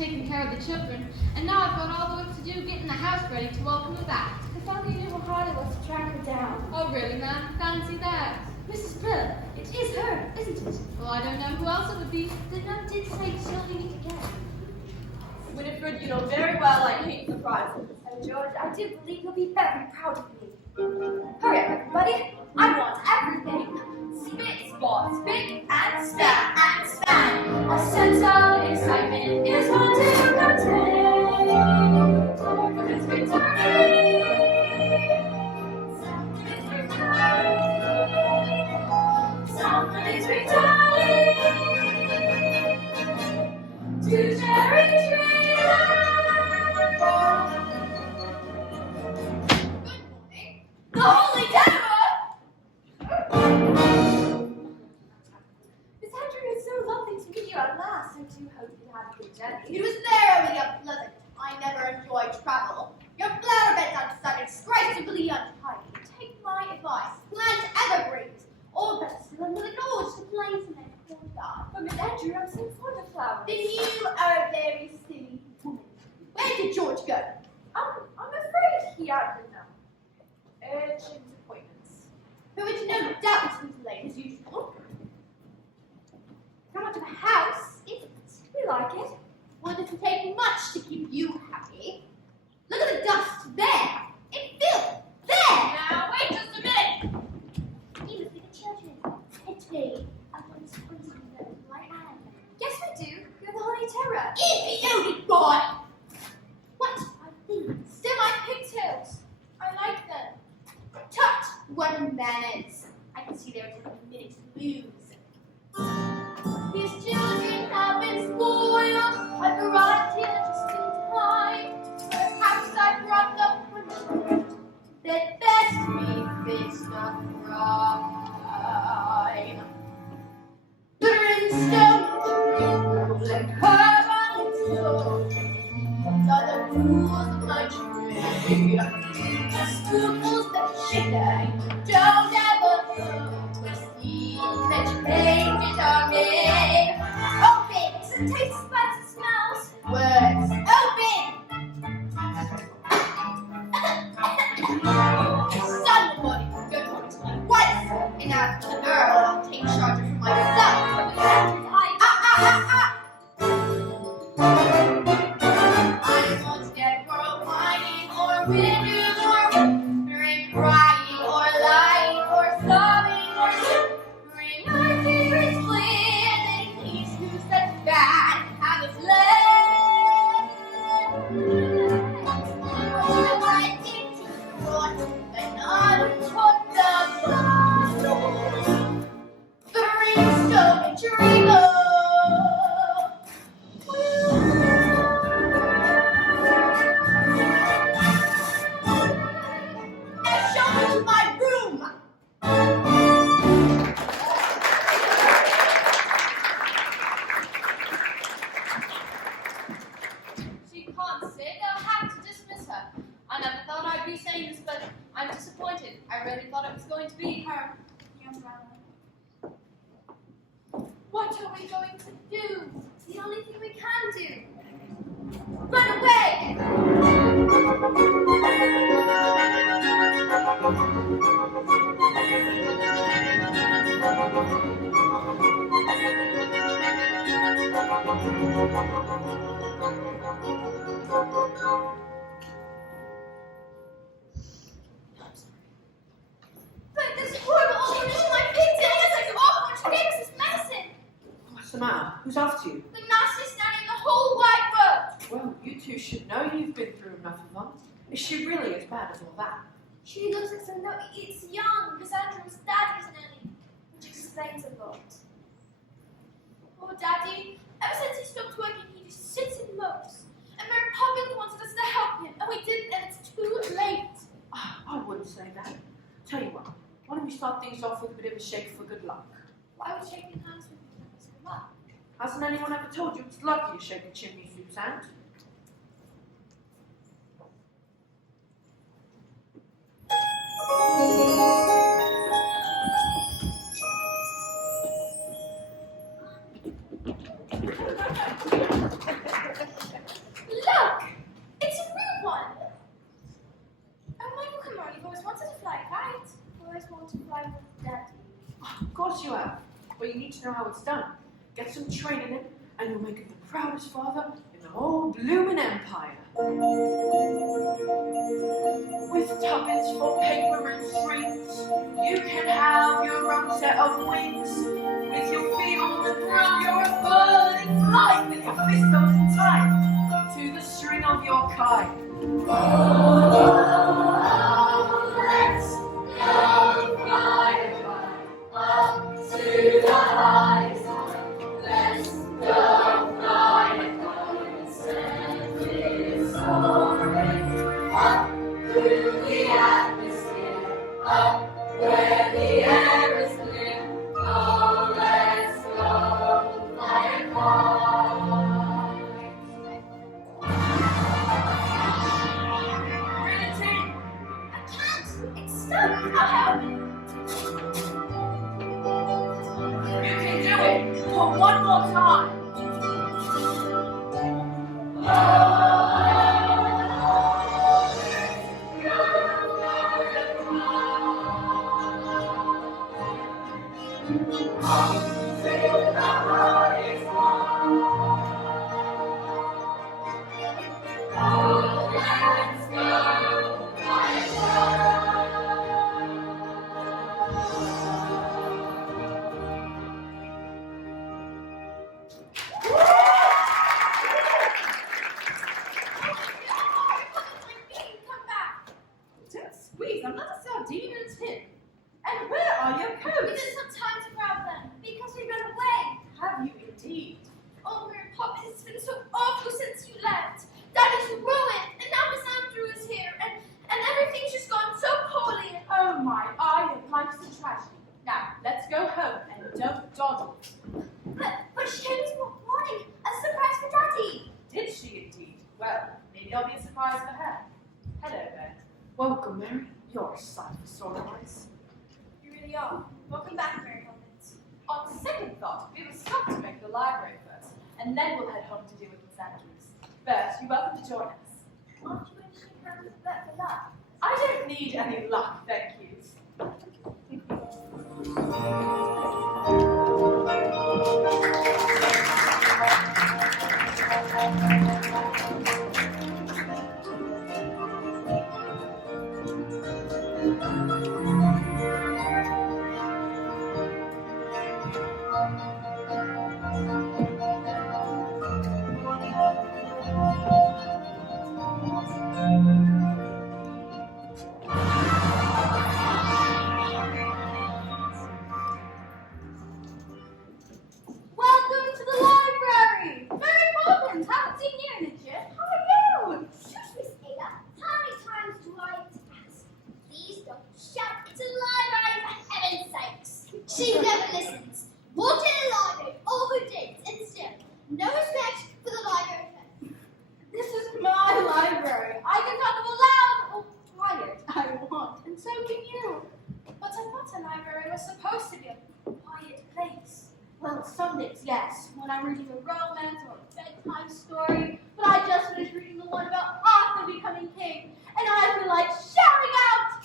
taking care of the children, and now I've got all the work to do getting the house ready to welcome her back. I thought you knew how hard it was to track her down. Oh, really, ma'am? Fancy that. Mrs. Bill, it is her, isn't it? Well, I don't know who else it would be. The note did say she'll meet again. Winifred, you know very well I hate surprises. And George, I do believe you'll be very proud of me. Hurry up, everybody. I want everything. Spit, spot, spit, and span, and span. A sense of excitement is wanting to contain. Somebody's returning. Somebody's returning. To Jerry. sure to go. I'm afraid he outdid them. Urgent appointments. Who would you know doubts who's late as usual? Come on to the house, isn't it? We like it. Well, it doesn't take much to keep you happy. Look at the dust there. It's filth. There. Now, wait just a minute. You must be the children. Pity. I once pointed them with my hand. Yes, we do. You're the Holy Terror. Idiotic boy. What? I think. Still my pigtails. I like them. Tut. What manners. I can see there is a minute to lose. These children have been spoiled. I brought here just in time. Perhaps I brought them for that best be fixed up right. Brimstone, and carbon stone are the rules of my trade. The scruples that shake don't ever know. See that changes are made. Open! Does it taste as bad as it smells? Words. Open! Somebody go talk to my wife and ask the girl I'll take charge of myself. I want that girl whining or winning or whispering, crying or lying or sobbing or whispering. My favorite's clear that he's who's such bad have his legs. Well, I think to run and unput the blood. Brimstone and Trigo. Now show me to my room. She can't sit. They'll have to dismiss her. I never thought I'd be saying this, but I'm disappointed. I really thought it was going to be her. Young brother. What are we going to do? The only thing we can do. Run away! But this horrible old woman in my pigtails is awful. She gave us this medicine. What's the matter? Who's after you? The nastiest nanny in the whole wide world. Well, you two should know you've been through enough of them. Is she really as bad as all that? She looks like some. No, it's young. Cassandra's daddy's nanny, which explains a lot. Poor Daddy. Ever since he stopped working, he just sits and mopes. And Mary Poppins wanted us to help him, and we didn't, and it's too late. I wouldn't say that. Tell you what, why don't we start things off with a bit of a shake for good luck? Why would shaking hands with me so much? Hasn't anyone ever told you it's lucky to shake a chimney sweep's hand? Look! It's a new one! Oh, Michael, come on, you've always wanted to fly a kite. I always want to fly with Daddy. Of course you have, but you need to know how it's done. Get some training in, and you'll make him the proudest father in the whole bloomin' empire. With tuppence for paper and strings, you can have your own set of wings. With your feet on the ground, you're a bird in flight. With your fist on tight to the string of your kite. Let's go fly up to the high side. Let's go fly and send it soaring up through the atmosphere, up where the air is clear. Oh, let's go fly and Bring it in. I can't. It's stuck. I'll help. You can do it for one more time. Oh, Well, maybe I'll be a surprise for her. Hello there. Welcome, Mary. You're a sight for sore eyes. You really are. Welcome back, Mary Poppins. On second thought, we will stop to make the library first, and then we'll head home to deal with Miss Andrews. Bert, you're welcome to join us. Aren't you going to shake hands with Bert for luck? I don't need any luck, thank you. Welcome to the library! Mary Poppins, haven't seen you in a jiff. How are you? Shush, Miss Ada. How many times do I have to ask? Please don't shout. It's a library, for heaven's sakes. She never listens. Walked in a library all her days and still no respect for the library. This is my library. I can talk as loud or quiet I want, and so can you. But I thought a library was supposed to be a quiet place. Well, some days, yes, when I'm reading a romance or a bedtime story, but I just finished reading the one about Arthur becoming king, and I feel like shouting out!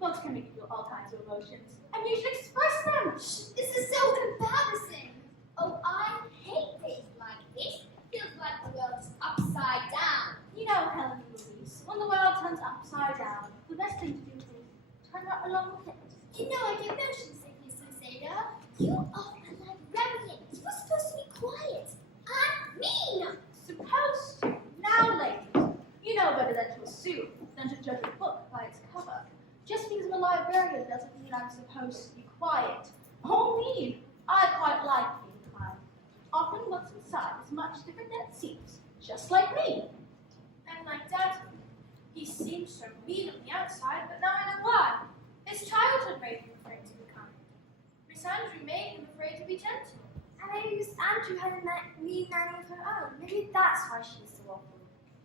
Books can make you feel all kinds of emotions, and you should express them. This is so embarrassing. Oh, I hate days like this. Feels like the world is upside down. You know, Helen Louise, when the world turns upside down, the best thing to do is turn right along with it. You know I get motion sickness, Miss Ada. You are a librarian. You're supposed to be quiet and mean. Supposed to. Now, ladies, you know better than to assume than to judge a book by its cover. Just because I'm a librarian doesn't mean I'm supposed to be quiet. Oh, me, I quite like being quiet. Often what's inside is much different than it seems, just like me. And like Dad, he seems so mean on the outside, but now I know why. His childhood made him afraid to be kind. Miss Andrew made him afraid to be gentle. And maybe Miss Andrew had a mean nanny of her own. Maybe that's why she's so awful.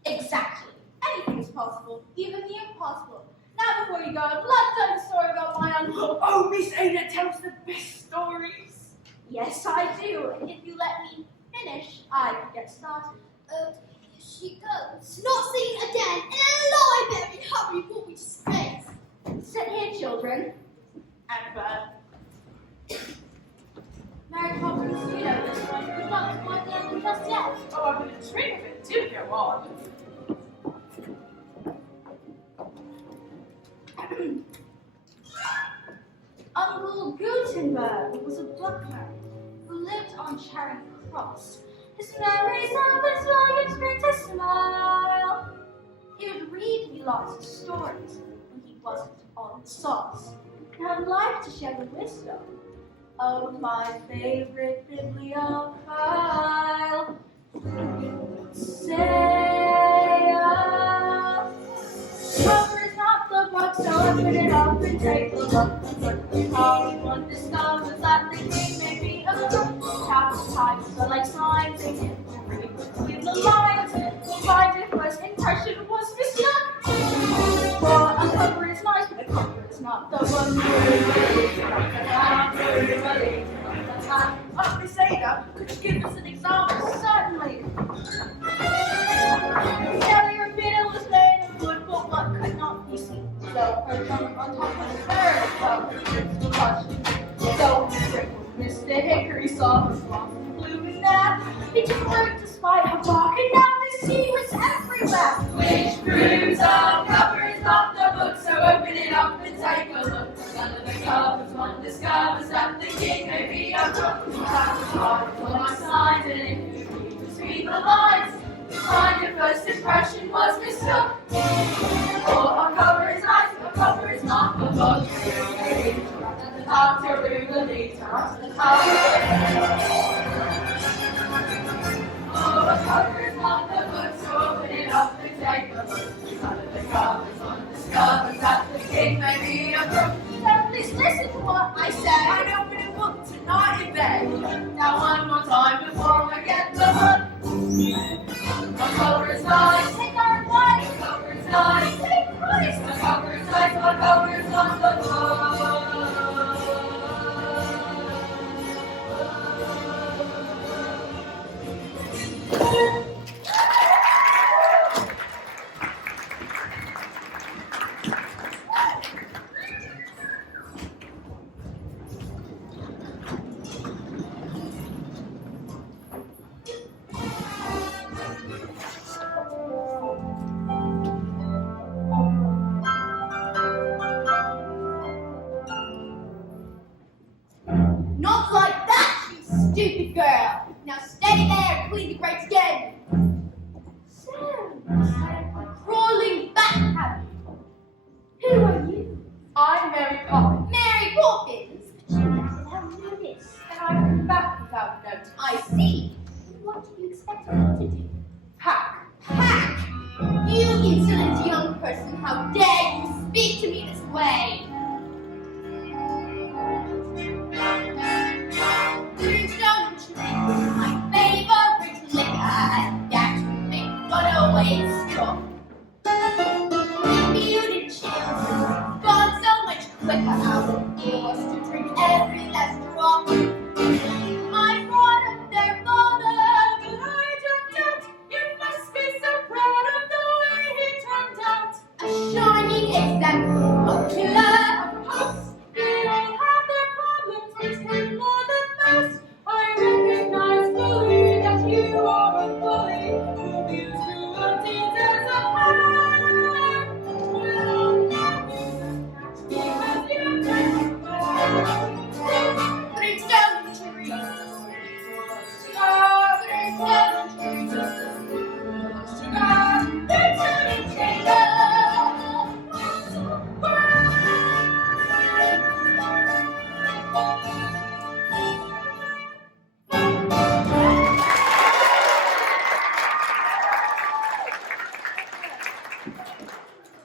Exactly. Anything is possible, even the impossible. Now before you go, I'd love to tell a story about my uncle. Oh, Miss Ada tells the best stories. Yes, I do. And if you let me finish, I can get started. Oh, here she goes. Not seen again in a library. Hurry, walk me to space. Sit here, children. And Bert, Mary Poppins, you know this one. We've not quite the ending just yet. oh, I'm going to dream of it. Do go on. Uncle Gutenberg was a bookman who lived on Charing Cross. His memories of his life spent a smile. He would read me lots of stories when he wasn't on the sauce. And I'd like to share the wisdom of my favorite bibliophile. Say, cover is not the book, so open it up and take a look. How one discovers that the king may be a crook. Capital types are like signs, they tend to read between the lines. My first impression was mistook. For a cover is nice, but a cover is not the one. Oh, Miss Ada, could you give us an example? Certainly. Cellular bill was made of wood, but what could not be seen. So her trunk on top of the third, so her trips were crushed. So he sprinkled Mr. Hickory saw her blossom blue in that. He took root despite her bark, and now the sea was everywhere. Which proves our cover is not the book, so open it up and take a look. Under the covers one discovers that the king may be a crook. You have to try for my signs, and if you read between the lines, you find your first impression was mistook. For a cover is nice, but a cover is not the book. At the top to rule the top to the top. Oh, a cover is not the book, so open it up and take a look. Under the covers one discovers that the king may be a crook. So please listen to what I say. I open a book tonight in bed. Now one more time before I get the book. A cover is not completely breaks again. Sam, crawling back at me. Who are you? I'm Mary Poppins. Mary Poppins? But you left without notice. And I've come back without notice. I see. What do you expect me to do? Hack. Hack! You insolent young person, how dare you speak to me this way? Brimstone drink, my favorite liquor, that make runaways straw. Muted children, gone so much quicker, I was forced to drink every last drop. I brought up their mother, but I don't doubt you must be so proud of the way he turned out. A shining example of killer of hosts. They all have their problems, which hurt more than most. I recognize fully that you are a bully who views cruelties as a power. Well, because you don't Brimstone trees.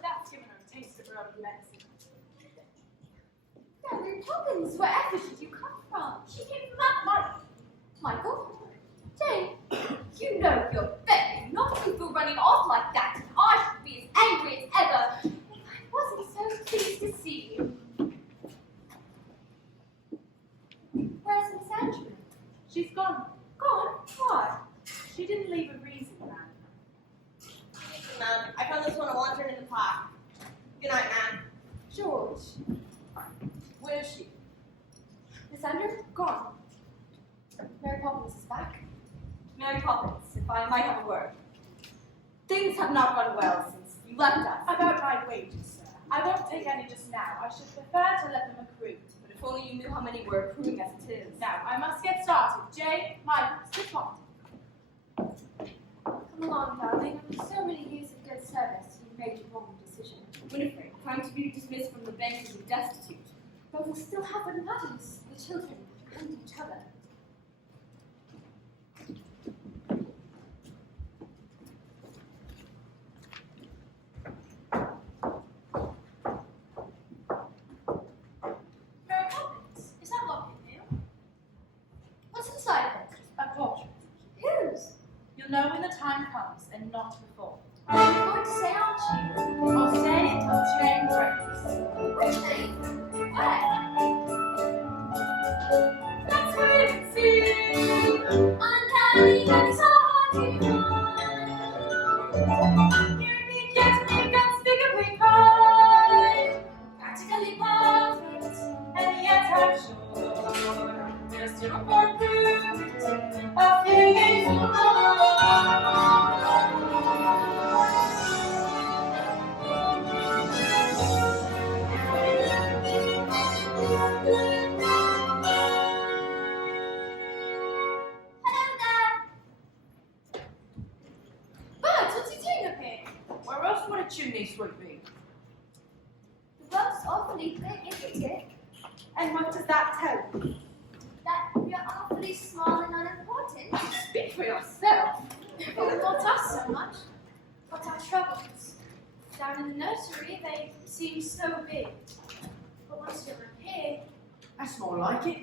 That's given her a taste of her own medicine. Mary Poppins, wherever did you come from? She came from that Michael? Jane, you know you're very naughty for running off like that, and I should be as angry as ever if I wasn't so pleased to see you. Where's Miss Andrew? She's gone. Gone? Why? She didn't leave a reason, man. Ma'am, I found this one wandering in the park. Good night, ma'am. George. Where is she? Miss Andrew? Gone. Mary Poppins is back. Mary Poppins, if I might have a word. Things have not gone well since you left us. About my wages, sir. I won't take any just now. I should prefer to let them accrue. But if only you knew how many we're accruing as it is. Now, I must get started. Jay, Michael, sit on. Come along, darling. After so many years of good service, you made a wrong decision. Winifred, time to be dismissed from the bench as a destitute. But we'll still have what matters, the children and each other. Mary Poppins, is that what you knew? What's inside of it? A portrait. Whose? You'll know when the time comes, and not before. You're going to say, aren't you? I'll say it until Jane breaks. Which thing? Where? Let's wait and see. Uncanny and it's hard to find. Unique yet unspeakably kind. Practically perfect. And yet I'm sure there's still more proof of feelings Hello there. Birds, what's he doing up here? Where else would a chimney sweep be? The world's awfully big, isn't it? And what does that tell you? That you're awfully small and unimportant. Speak for yourself. Well, not us so much, but our troubles. Down in the nursery, they seem so big. But once you're up here, That's more like it.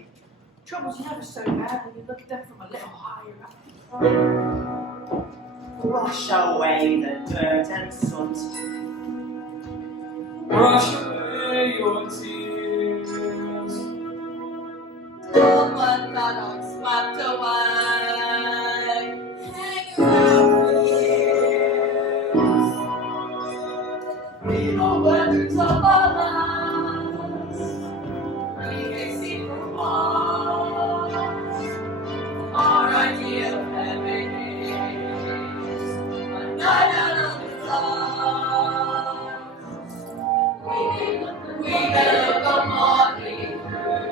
Trouble's never so bad when you look at them from a little higher up. Brush away the dirt and soot. Brush away your tears. Don't let that on swept away. Hang around for years. Read the words of our lives. We can see from us our idea of heaven is a night out of the stars. We may look a motley crew,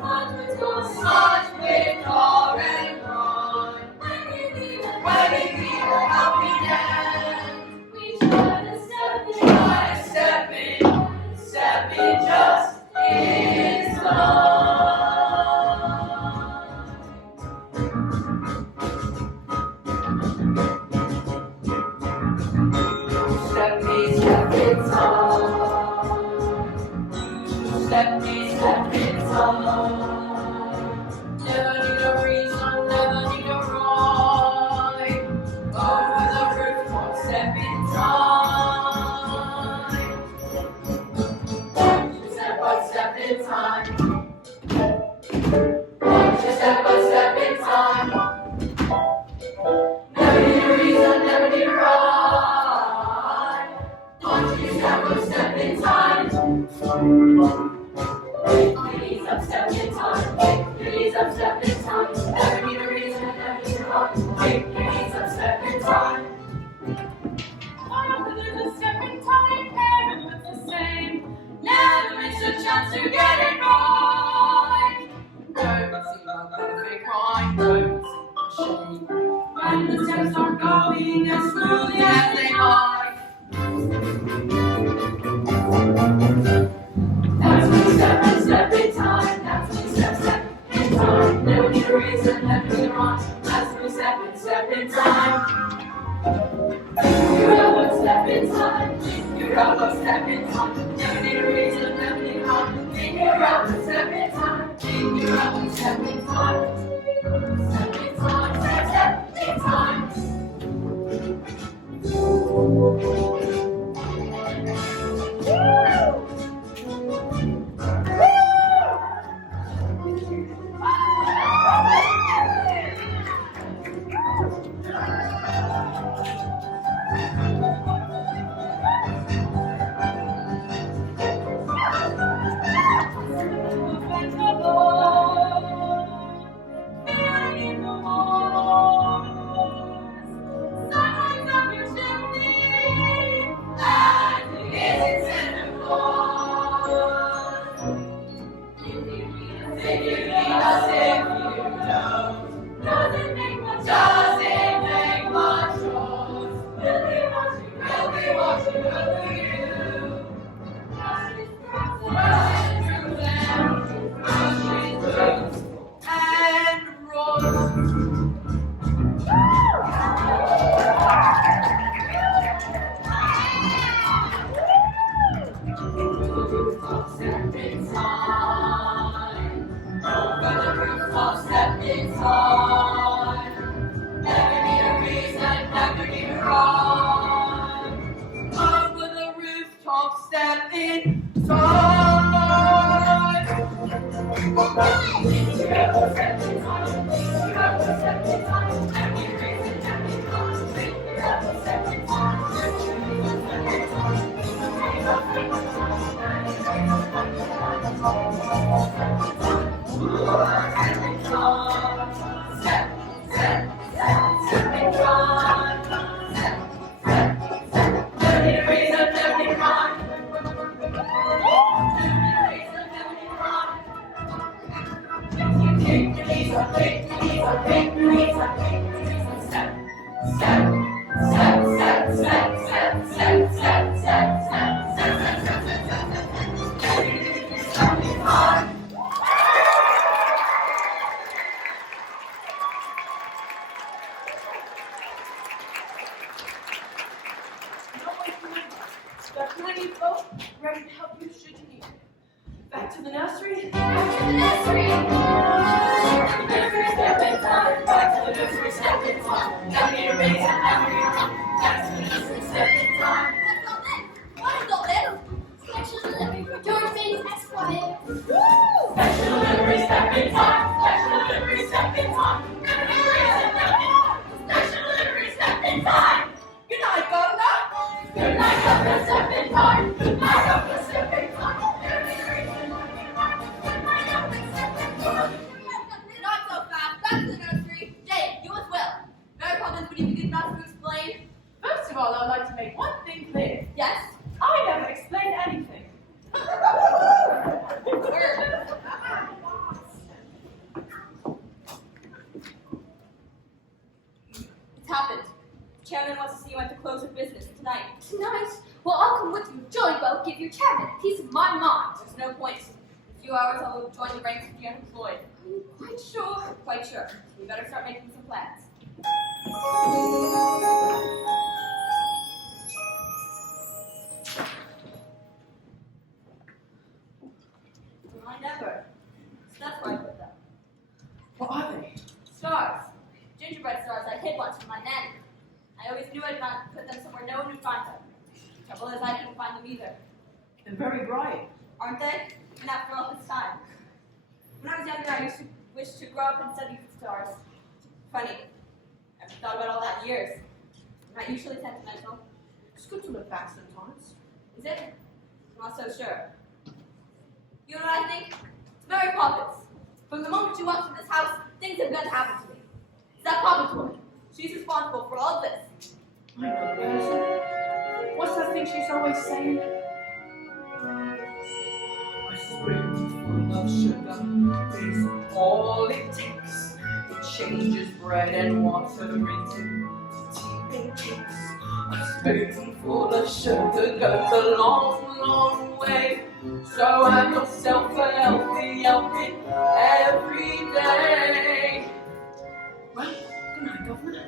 much with our and Never need a reason, never need a rhyme. Over the rooftop, step in time. Step by step in time. Just step by step in time. Never need a reason, never need a rhyme. Watch you step by step in time. Ladies up step in time. Ladies up step in time. Never need a reason, never need a rhyme. Ladies up step in time. There's a step in time, everyone's the same. Never miss a chance to get it right. Don't see my perfect crime, don't see my shame. When the steps aren't going as smoothly as they might. That's when you step in time. That's when you step in time. Never need a reason, never need a rhyme. That's when you step in time. You have one step in time. You have one step in time. Never need a reason, never need a rhyme. You have one step in time. You have one step in time. Step in time, step in time. Got plenty of folk ready to help you should you need it. Back to the nursery. Back to the nursery. Step in time. Back to the nursery. Step in time. Never need a reason. Never need a rhyme. Back to the nursery. Step in time. What is all this? Special delivery for George Baines Esquire. Special delivery. Step in time. Special delivery. Step in time. Never need a reason. Never need a rhyme. Special delivery. Step in time. Good night, Governor. Good night, Governor. Step in time. Good night, Governor. Step in time. Never need a reason. Never need a rhyme. Good night, Governor. Step in time. Not so fast. Back to the nursery. Jane, you as well. Mary Poppins, would you be good enough to explain? First of all, I would like to make one thing clear. Yes? I never explained anything. It's happened. The chairman wants to see you at the close of business tonight. Tonight? Well, I'll come with you. Jolly well give your chairman a piece of my mind. There's no point. In a few hours, I will join the ranks of the unemployed. Are you quite sure? Quite sure. We better start making some plans. somewhere no one would find them. Trouble is, I couldn't find them either. They're very bright. Aren't they? And after all this time. When I was younger, I used to wish to grow up and study the stars. Funny. I haven't thought about all that in years. I'm not usually sentimental. It's good to look back sometimes. Is it? I'm not so sure. You know what I think? It's Mary Poppins. From the moment she walked in this house, things have begun to happen to me. It's that Poppins woman. She's responsible for all of this. I know the person. What's that thing she's always saying? A spoonful of sugar is all it takes. It changes bread and water into tea and cakes. A spoonful of sugar goes a long, long way. So have yourself a healthy helping every day. Well, good night, Governor.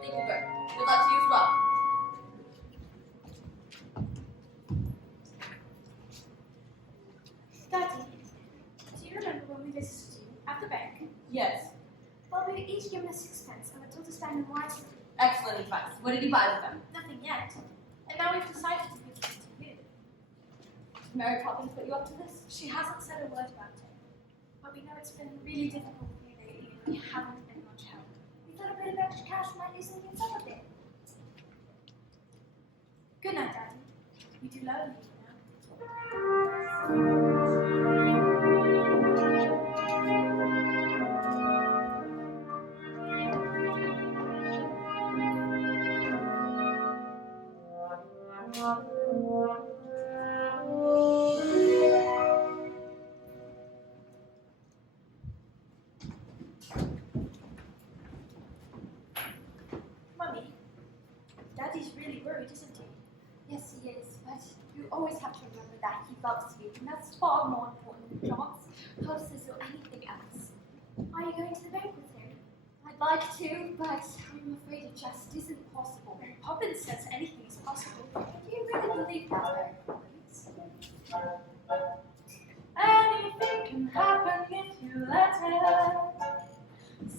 Thank you, Bert. Good luck to you as well. Daddy, do you remember when we visited you at the bank? Yes. Well, we were each given a sixpence and were told to spend them wisely. Excellent advice. What did he buy with them? Nothing yet. And now we've decided to give them to you. Did Mary Poppins put you up to this? She hasn't said a word about it. But we know it's been really difficult for you lately and we haven't been much help. We thought a bit of extra cash might do something up a bit. Good night, Daddy. We do love you now. Mummy, Daddy's really worried, isn't he? Yes, he is, but you always have to remember that he loves you, and that's far more important than jobs, houses, or anything else. Are you going to the bank with him? I'd like to, but I'm afraid it just isn't possible. Poppins says anything is possible. Do you really believe that, Mary Poppins? Anything can happen if you let it.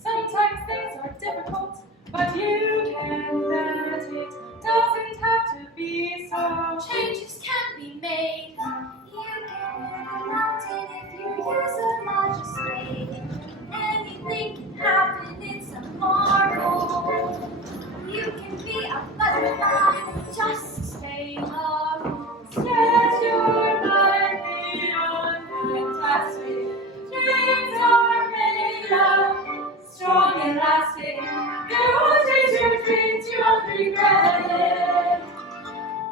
Sometimes things are difficult, but you can let it. Doesn't have to be so. Changes can be made. You can move a mountain if you use a larger spade. Anything can happen, it's a marvel. You can be a butterfly, just stay home. Set your mind beyond fantastic. Dreams are made of strong and lasting. You won't chase your dreams, you won't regret it.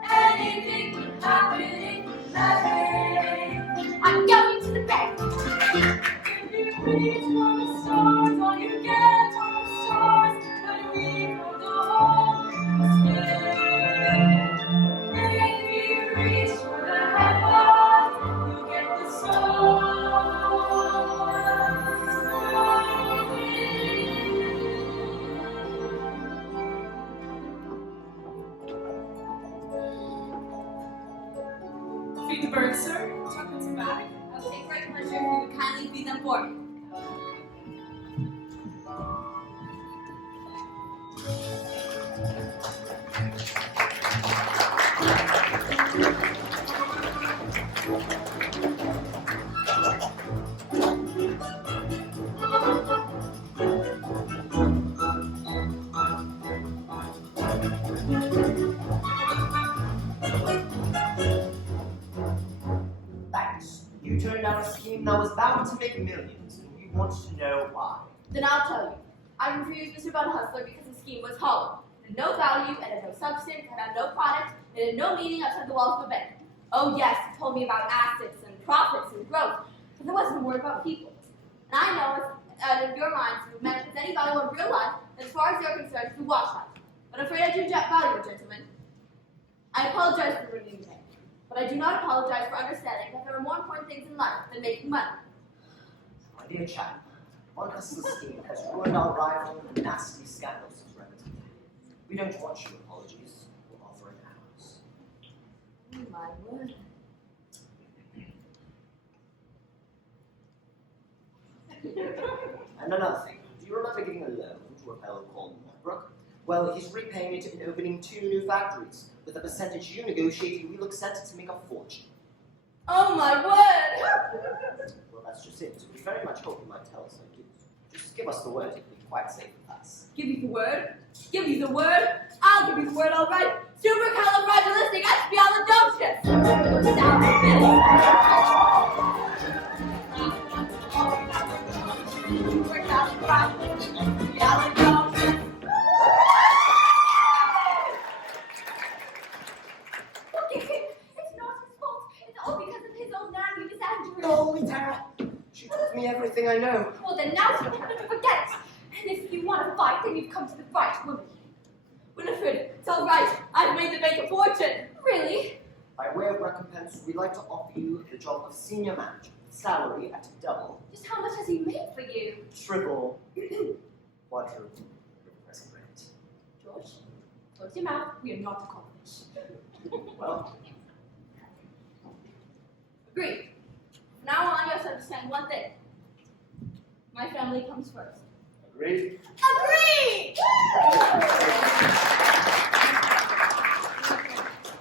Anything can happen if you let it. I'm going to the bank. If you reach for the stars, all you get are the stars. When we hold on, spin. If you reach for the heavens, you'll get the stars. Feed the birds, sir. Chocolates and bag. I would take great pleasure if you would kindly feed them for me. Thanks. You turned down a scheme that was bound to make millions, and we want to know why. Then I'll tell you. I refused Mr. Bun Hustler because the scheme was hollow. It had no value, it had no substance, it had no product, it had no meaning outside the walls of a bank. Oh yes, it told me about assets and profits and growth, but there wasn't a word about people. And I know, in your minds, you meant with any value in real life, as far as you're concerned, it's a washout. But I'm afraid I do value it, gentlemen. I apologize for ruining the bank, but I do not apologize for understanding that there are more important things in life than making money. My dear chap, one hustler scheme has ruined our rival and nasty scandals has reputation. We don't want your apologies. We're offering ours. Oh my word. And another thing, do you remember giving a loan to a fellow called Brook? Well, he's repaying it in opening 2 new factories. With the percentage you negotiated, we'll accept it to make a fortune. Oh my word! Well, that's just it. We very much hope you might tell us. Just give us the word. It'll be quite safe with us. Give you the word? Give you the word? I'll give you the word, all right. Supercalifragilisticexpialidocious! Supercalifragilisticexpialidocious. Look at him. It's not his fault. It's all because of his old nanny, Miss Andrews. Holy Tara! She taught me everything I know. Well, then now's your time to forget it. And if you want to fight, then you've come to the right woman. Winifred, it's all right. I've made the bank a fortune. Really? By way of recompense, we'd like to offer you the job of senior manager. Salary at double, Just how much has he made for you? triple, quadruple your present rate. George, close your mouth. We are not accomplished. Well, Agreed. From now on, you have to understand one thing. My family comes first. agreed? Agreed!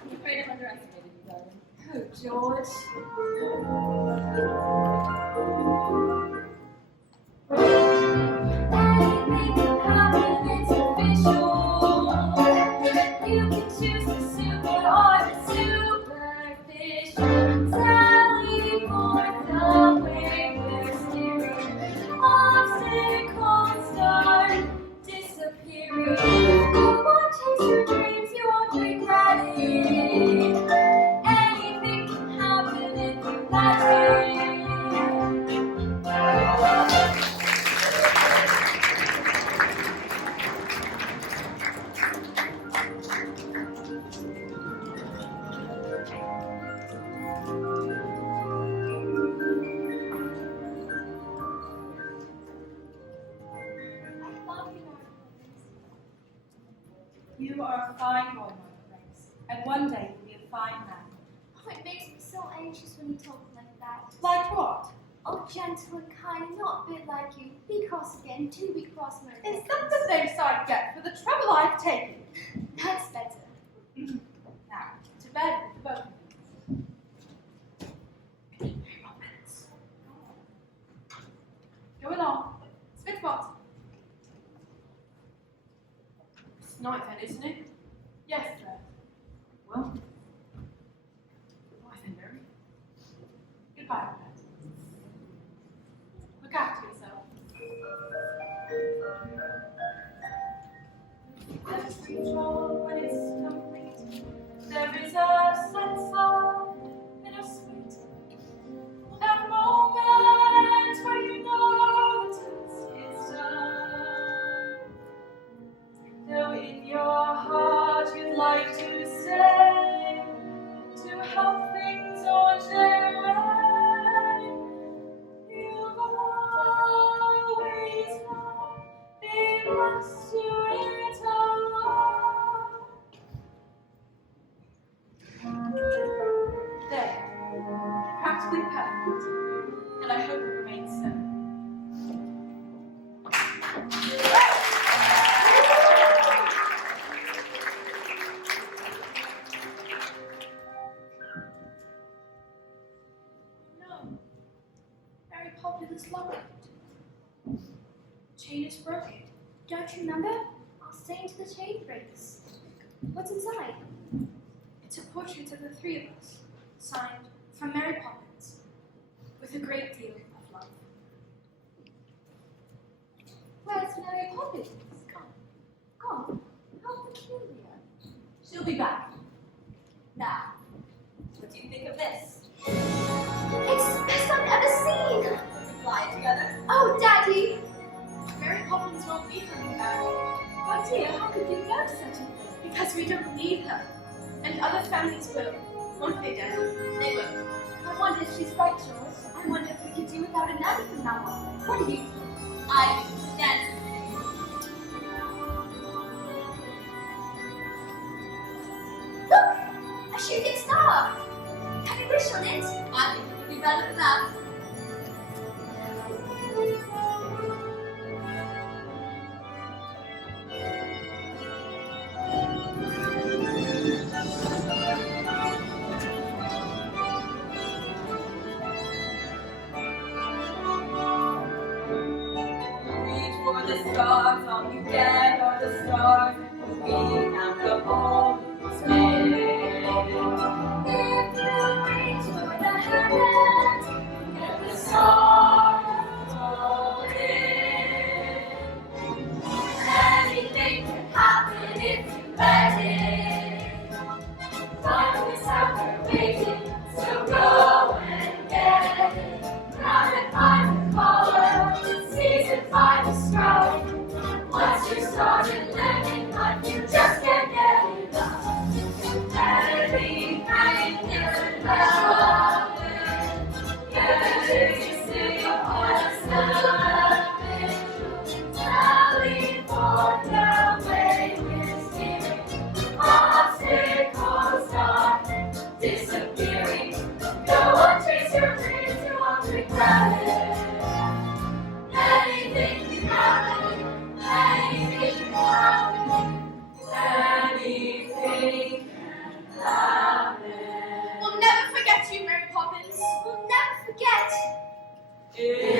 I'm afraid I've underestimated you, darling. Oh, George. Anything can happen, it's official. You can choose the super or the superficial. Sally forth the way we're steering. Obstacles start disappearing. You won't chase your dreams, you won't regret it. Anything can happen if you let it. You are a fine boy, my Grace, and one day you'll be a fine man. Oh, it makes me so anxious when you talk like that. Like what? Oh, gentle and kind, not a bit like you. Be cross again, do be cross, my Is that the thanks I get for the trouble I've taken? That's better. Now, to bed with the both of you. Go along. Spit what? It's night then, isn't it? Yes, sir. Well, goodbye then, Mary. Goodbye, Red. Look after yourself. Every job when it's complete, there is a sense of bittersweet. That moment when you know the task is done. Though in your heart you'd like to say, to help things on their way, you've always known they must do it alone. There, practically perfect, and I hope it remains so. No. Mary Poppins locked. Chain is broken. Don't you remember? I'll stay until the chain breaks. What's inside? It's a portrait of the three of us, signed from Mary Poppins, with a great deal of love. Where's Mary Poppins? Gone. How peculiar. She'll be back. Now, what do you think of this? It's the best I've ever seen! Fly together. Oh, Daddy! Mary Poppins won't be coming back. Oh dear, how could you know such a thing? Because we don't need her. And other families will. Won't they, Dad? They will. I wonder if she's right, George. I wonder if we can do without a nanny from now on. What do you think? I think Dad. Look! A shooting star! Can you wish on it? I think it would be better than that. gods on you get are the stars. We have the whole space. If you reach for the heavens, get the stars holding. Anything can happen if you let it. Time is out there waiting, so go and get it. Grab it by the collar, seize it by the scruff. Once you started living life, you just can't get enough. Anything hanging in the love. Get it to see on a celebration. Sally for the way we're steering. Obstacles are disappearing. Go on, chase your dreams, you won't regret it. Anything can happen, anything can happen, anything can happen. We'll never forget you, Mary Poppins. We'll never forget. If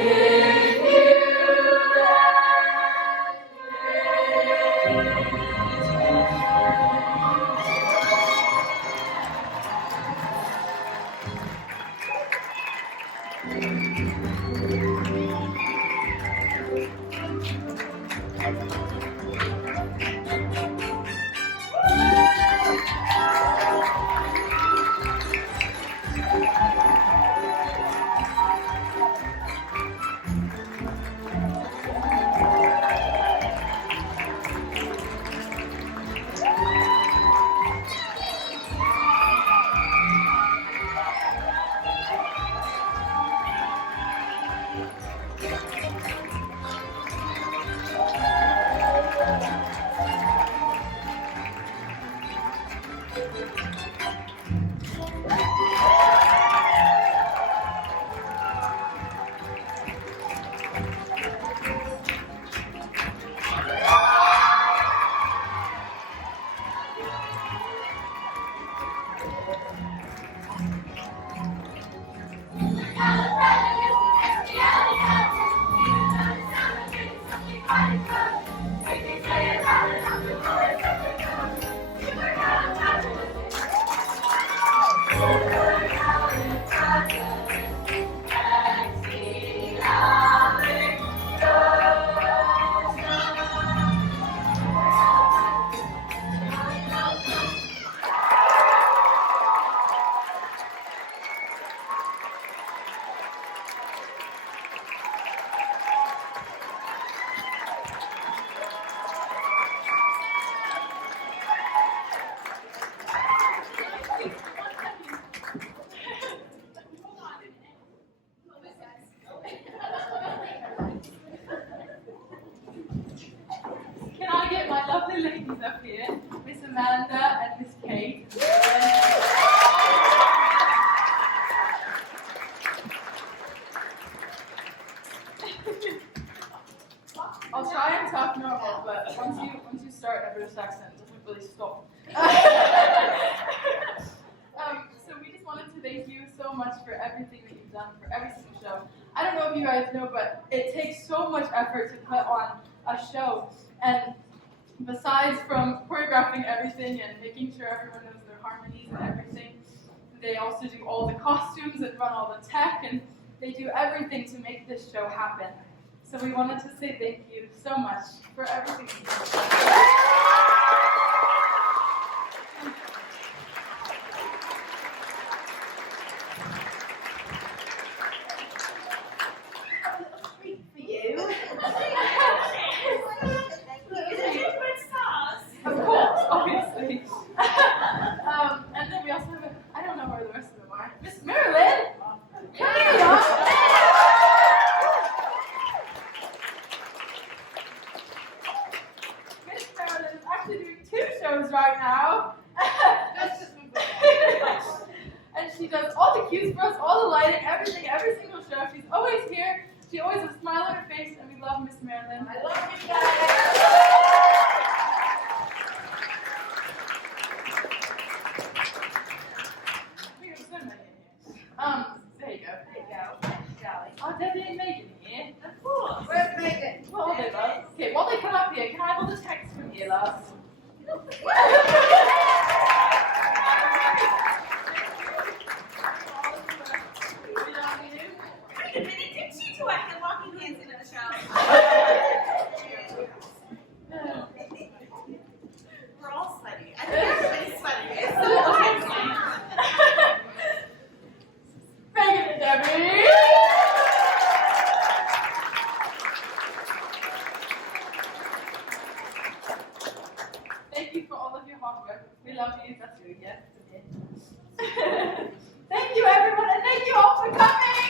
Can I get my lovely ladies up here, Miss Amanda and Miss Kate? I'll try and talk normal, but once you start a British accent, it doesn't really stop. So we just wanted to thank you so much for everything that you've done for every single show. I don't know if you guys know, but it takes so much effort to put on a show. And besides from choreographing everything and making sure everyone knows their harmonies and everything, they also do all the costumes and run all the tech, and they do everything to make this show happen. So we wanted to say thank you so much for everything you've done. Treat for you. Of course, obviously. And then we also have I don't know where the rest of them are. Miss Marilyn! Here you are! Miss Marilyn is actually doing 2 shows right now. And she does all the cues for us, all the lighting, everything, every single show. She's always here. She always has a smile on her face, and we love Miss Marilyn. I love you guys. We have so many in here. There you go. There you go. Thanks, Sally. Oh, Debbie and Megan here. Of course. Where's Megan? Well, they love. Okay, while they you for all of your hard work. We love you. That's really good. Thank you, everyone, and thank you all for coming.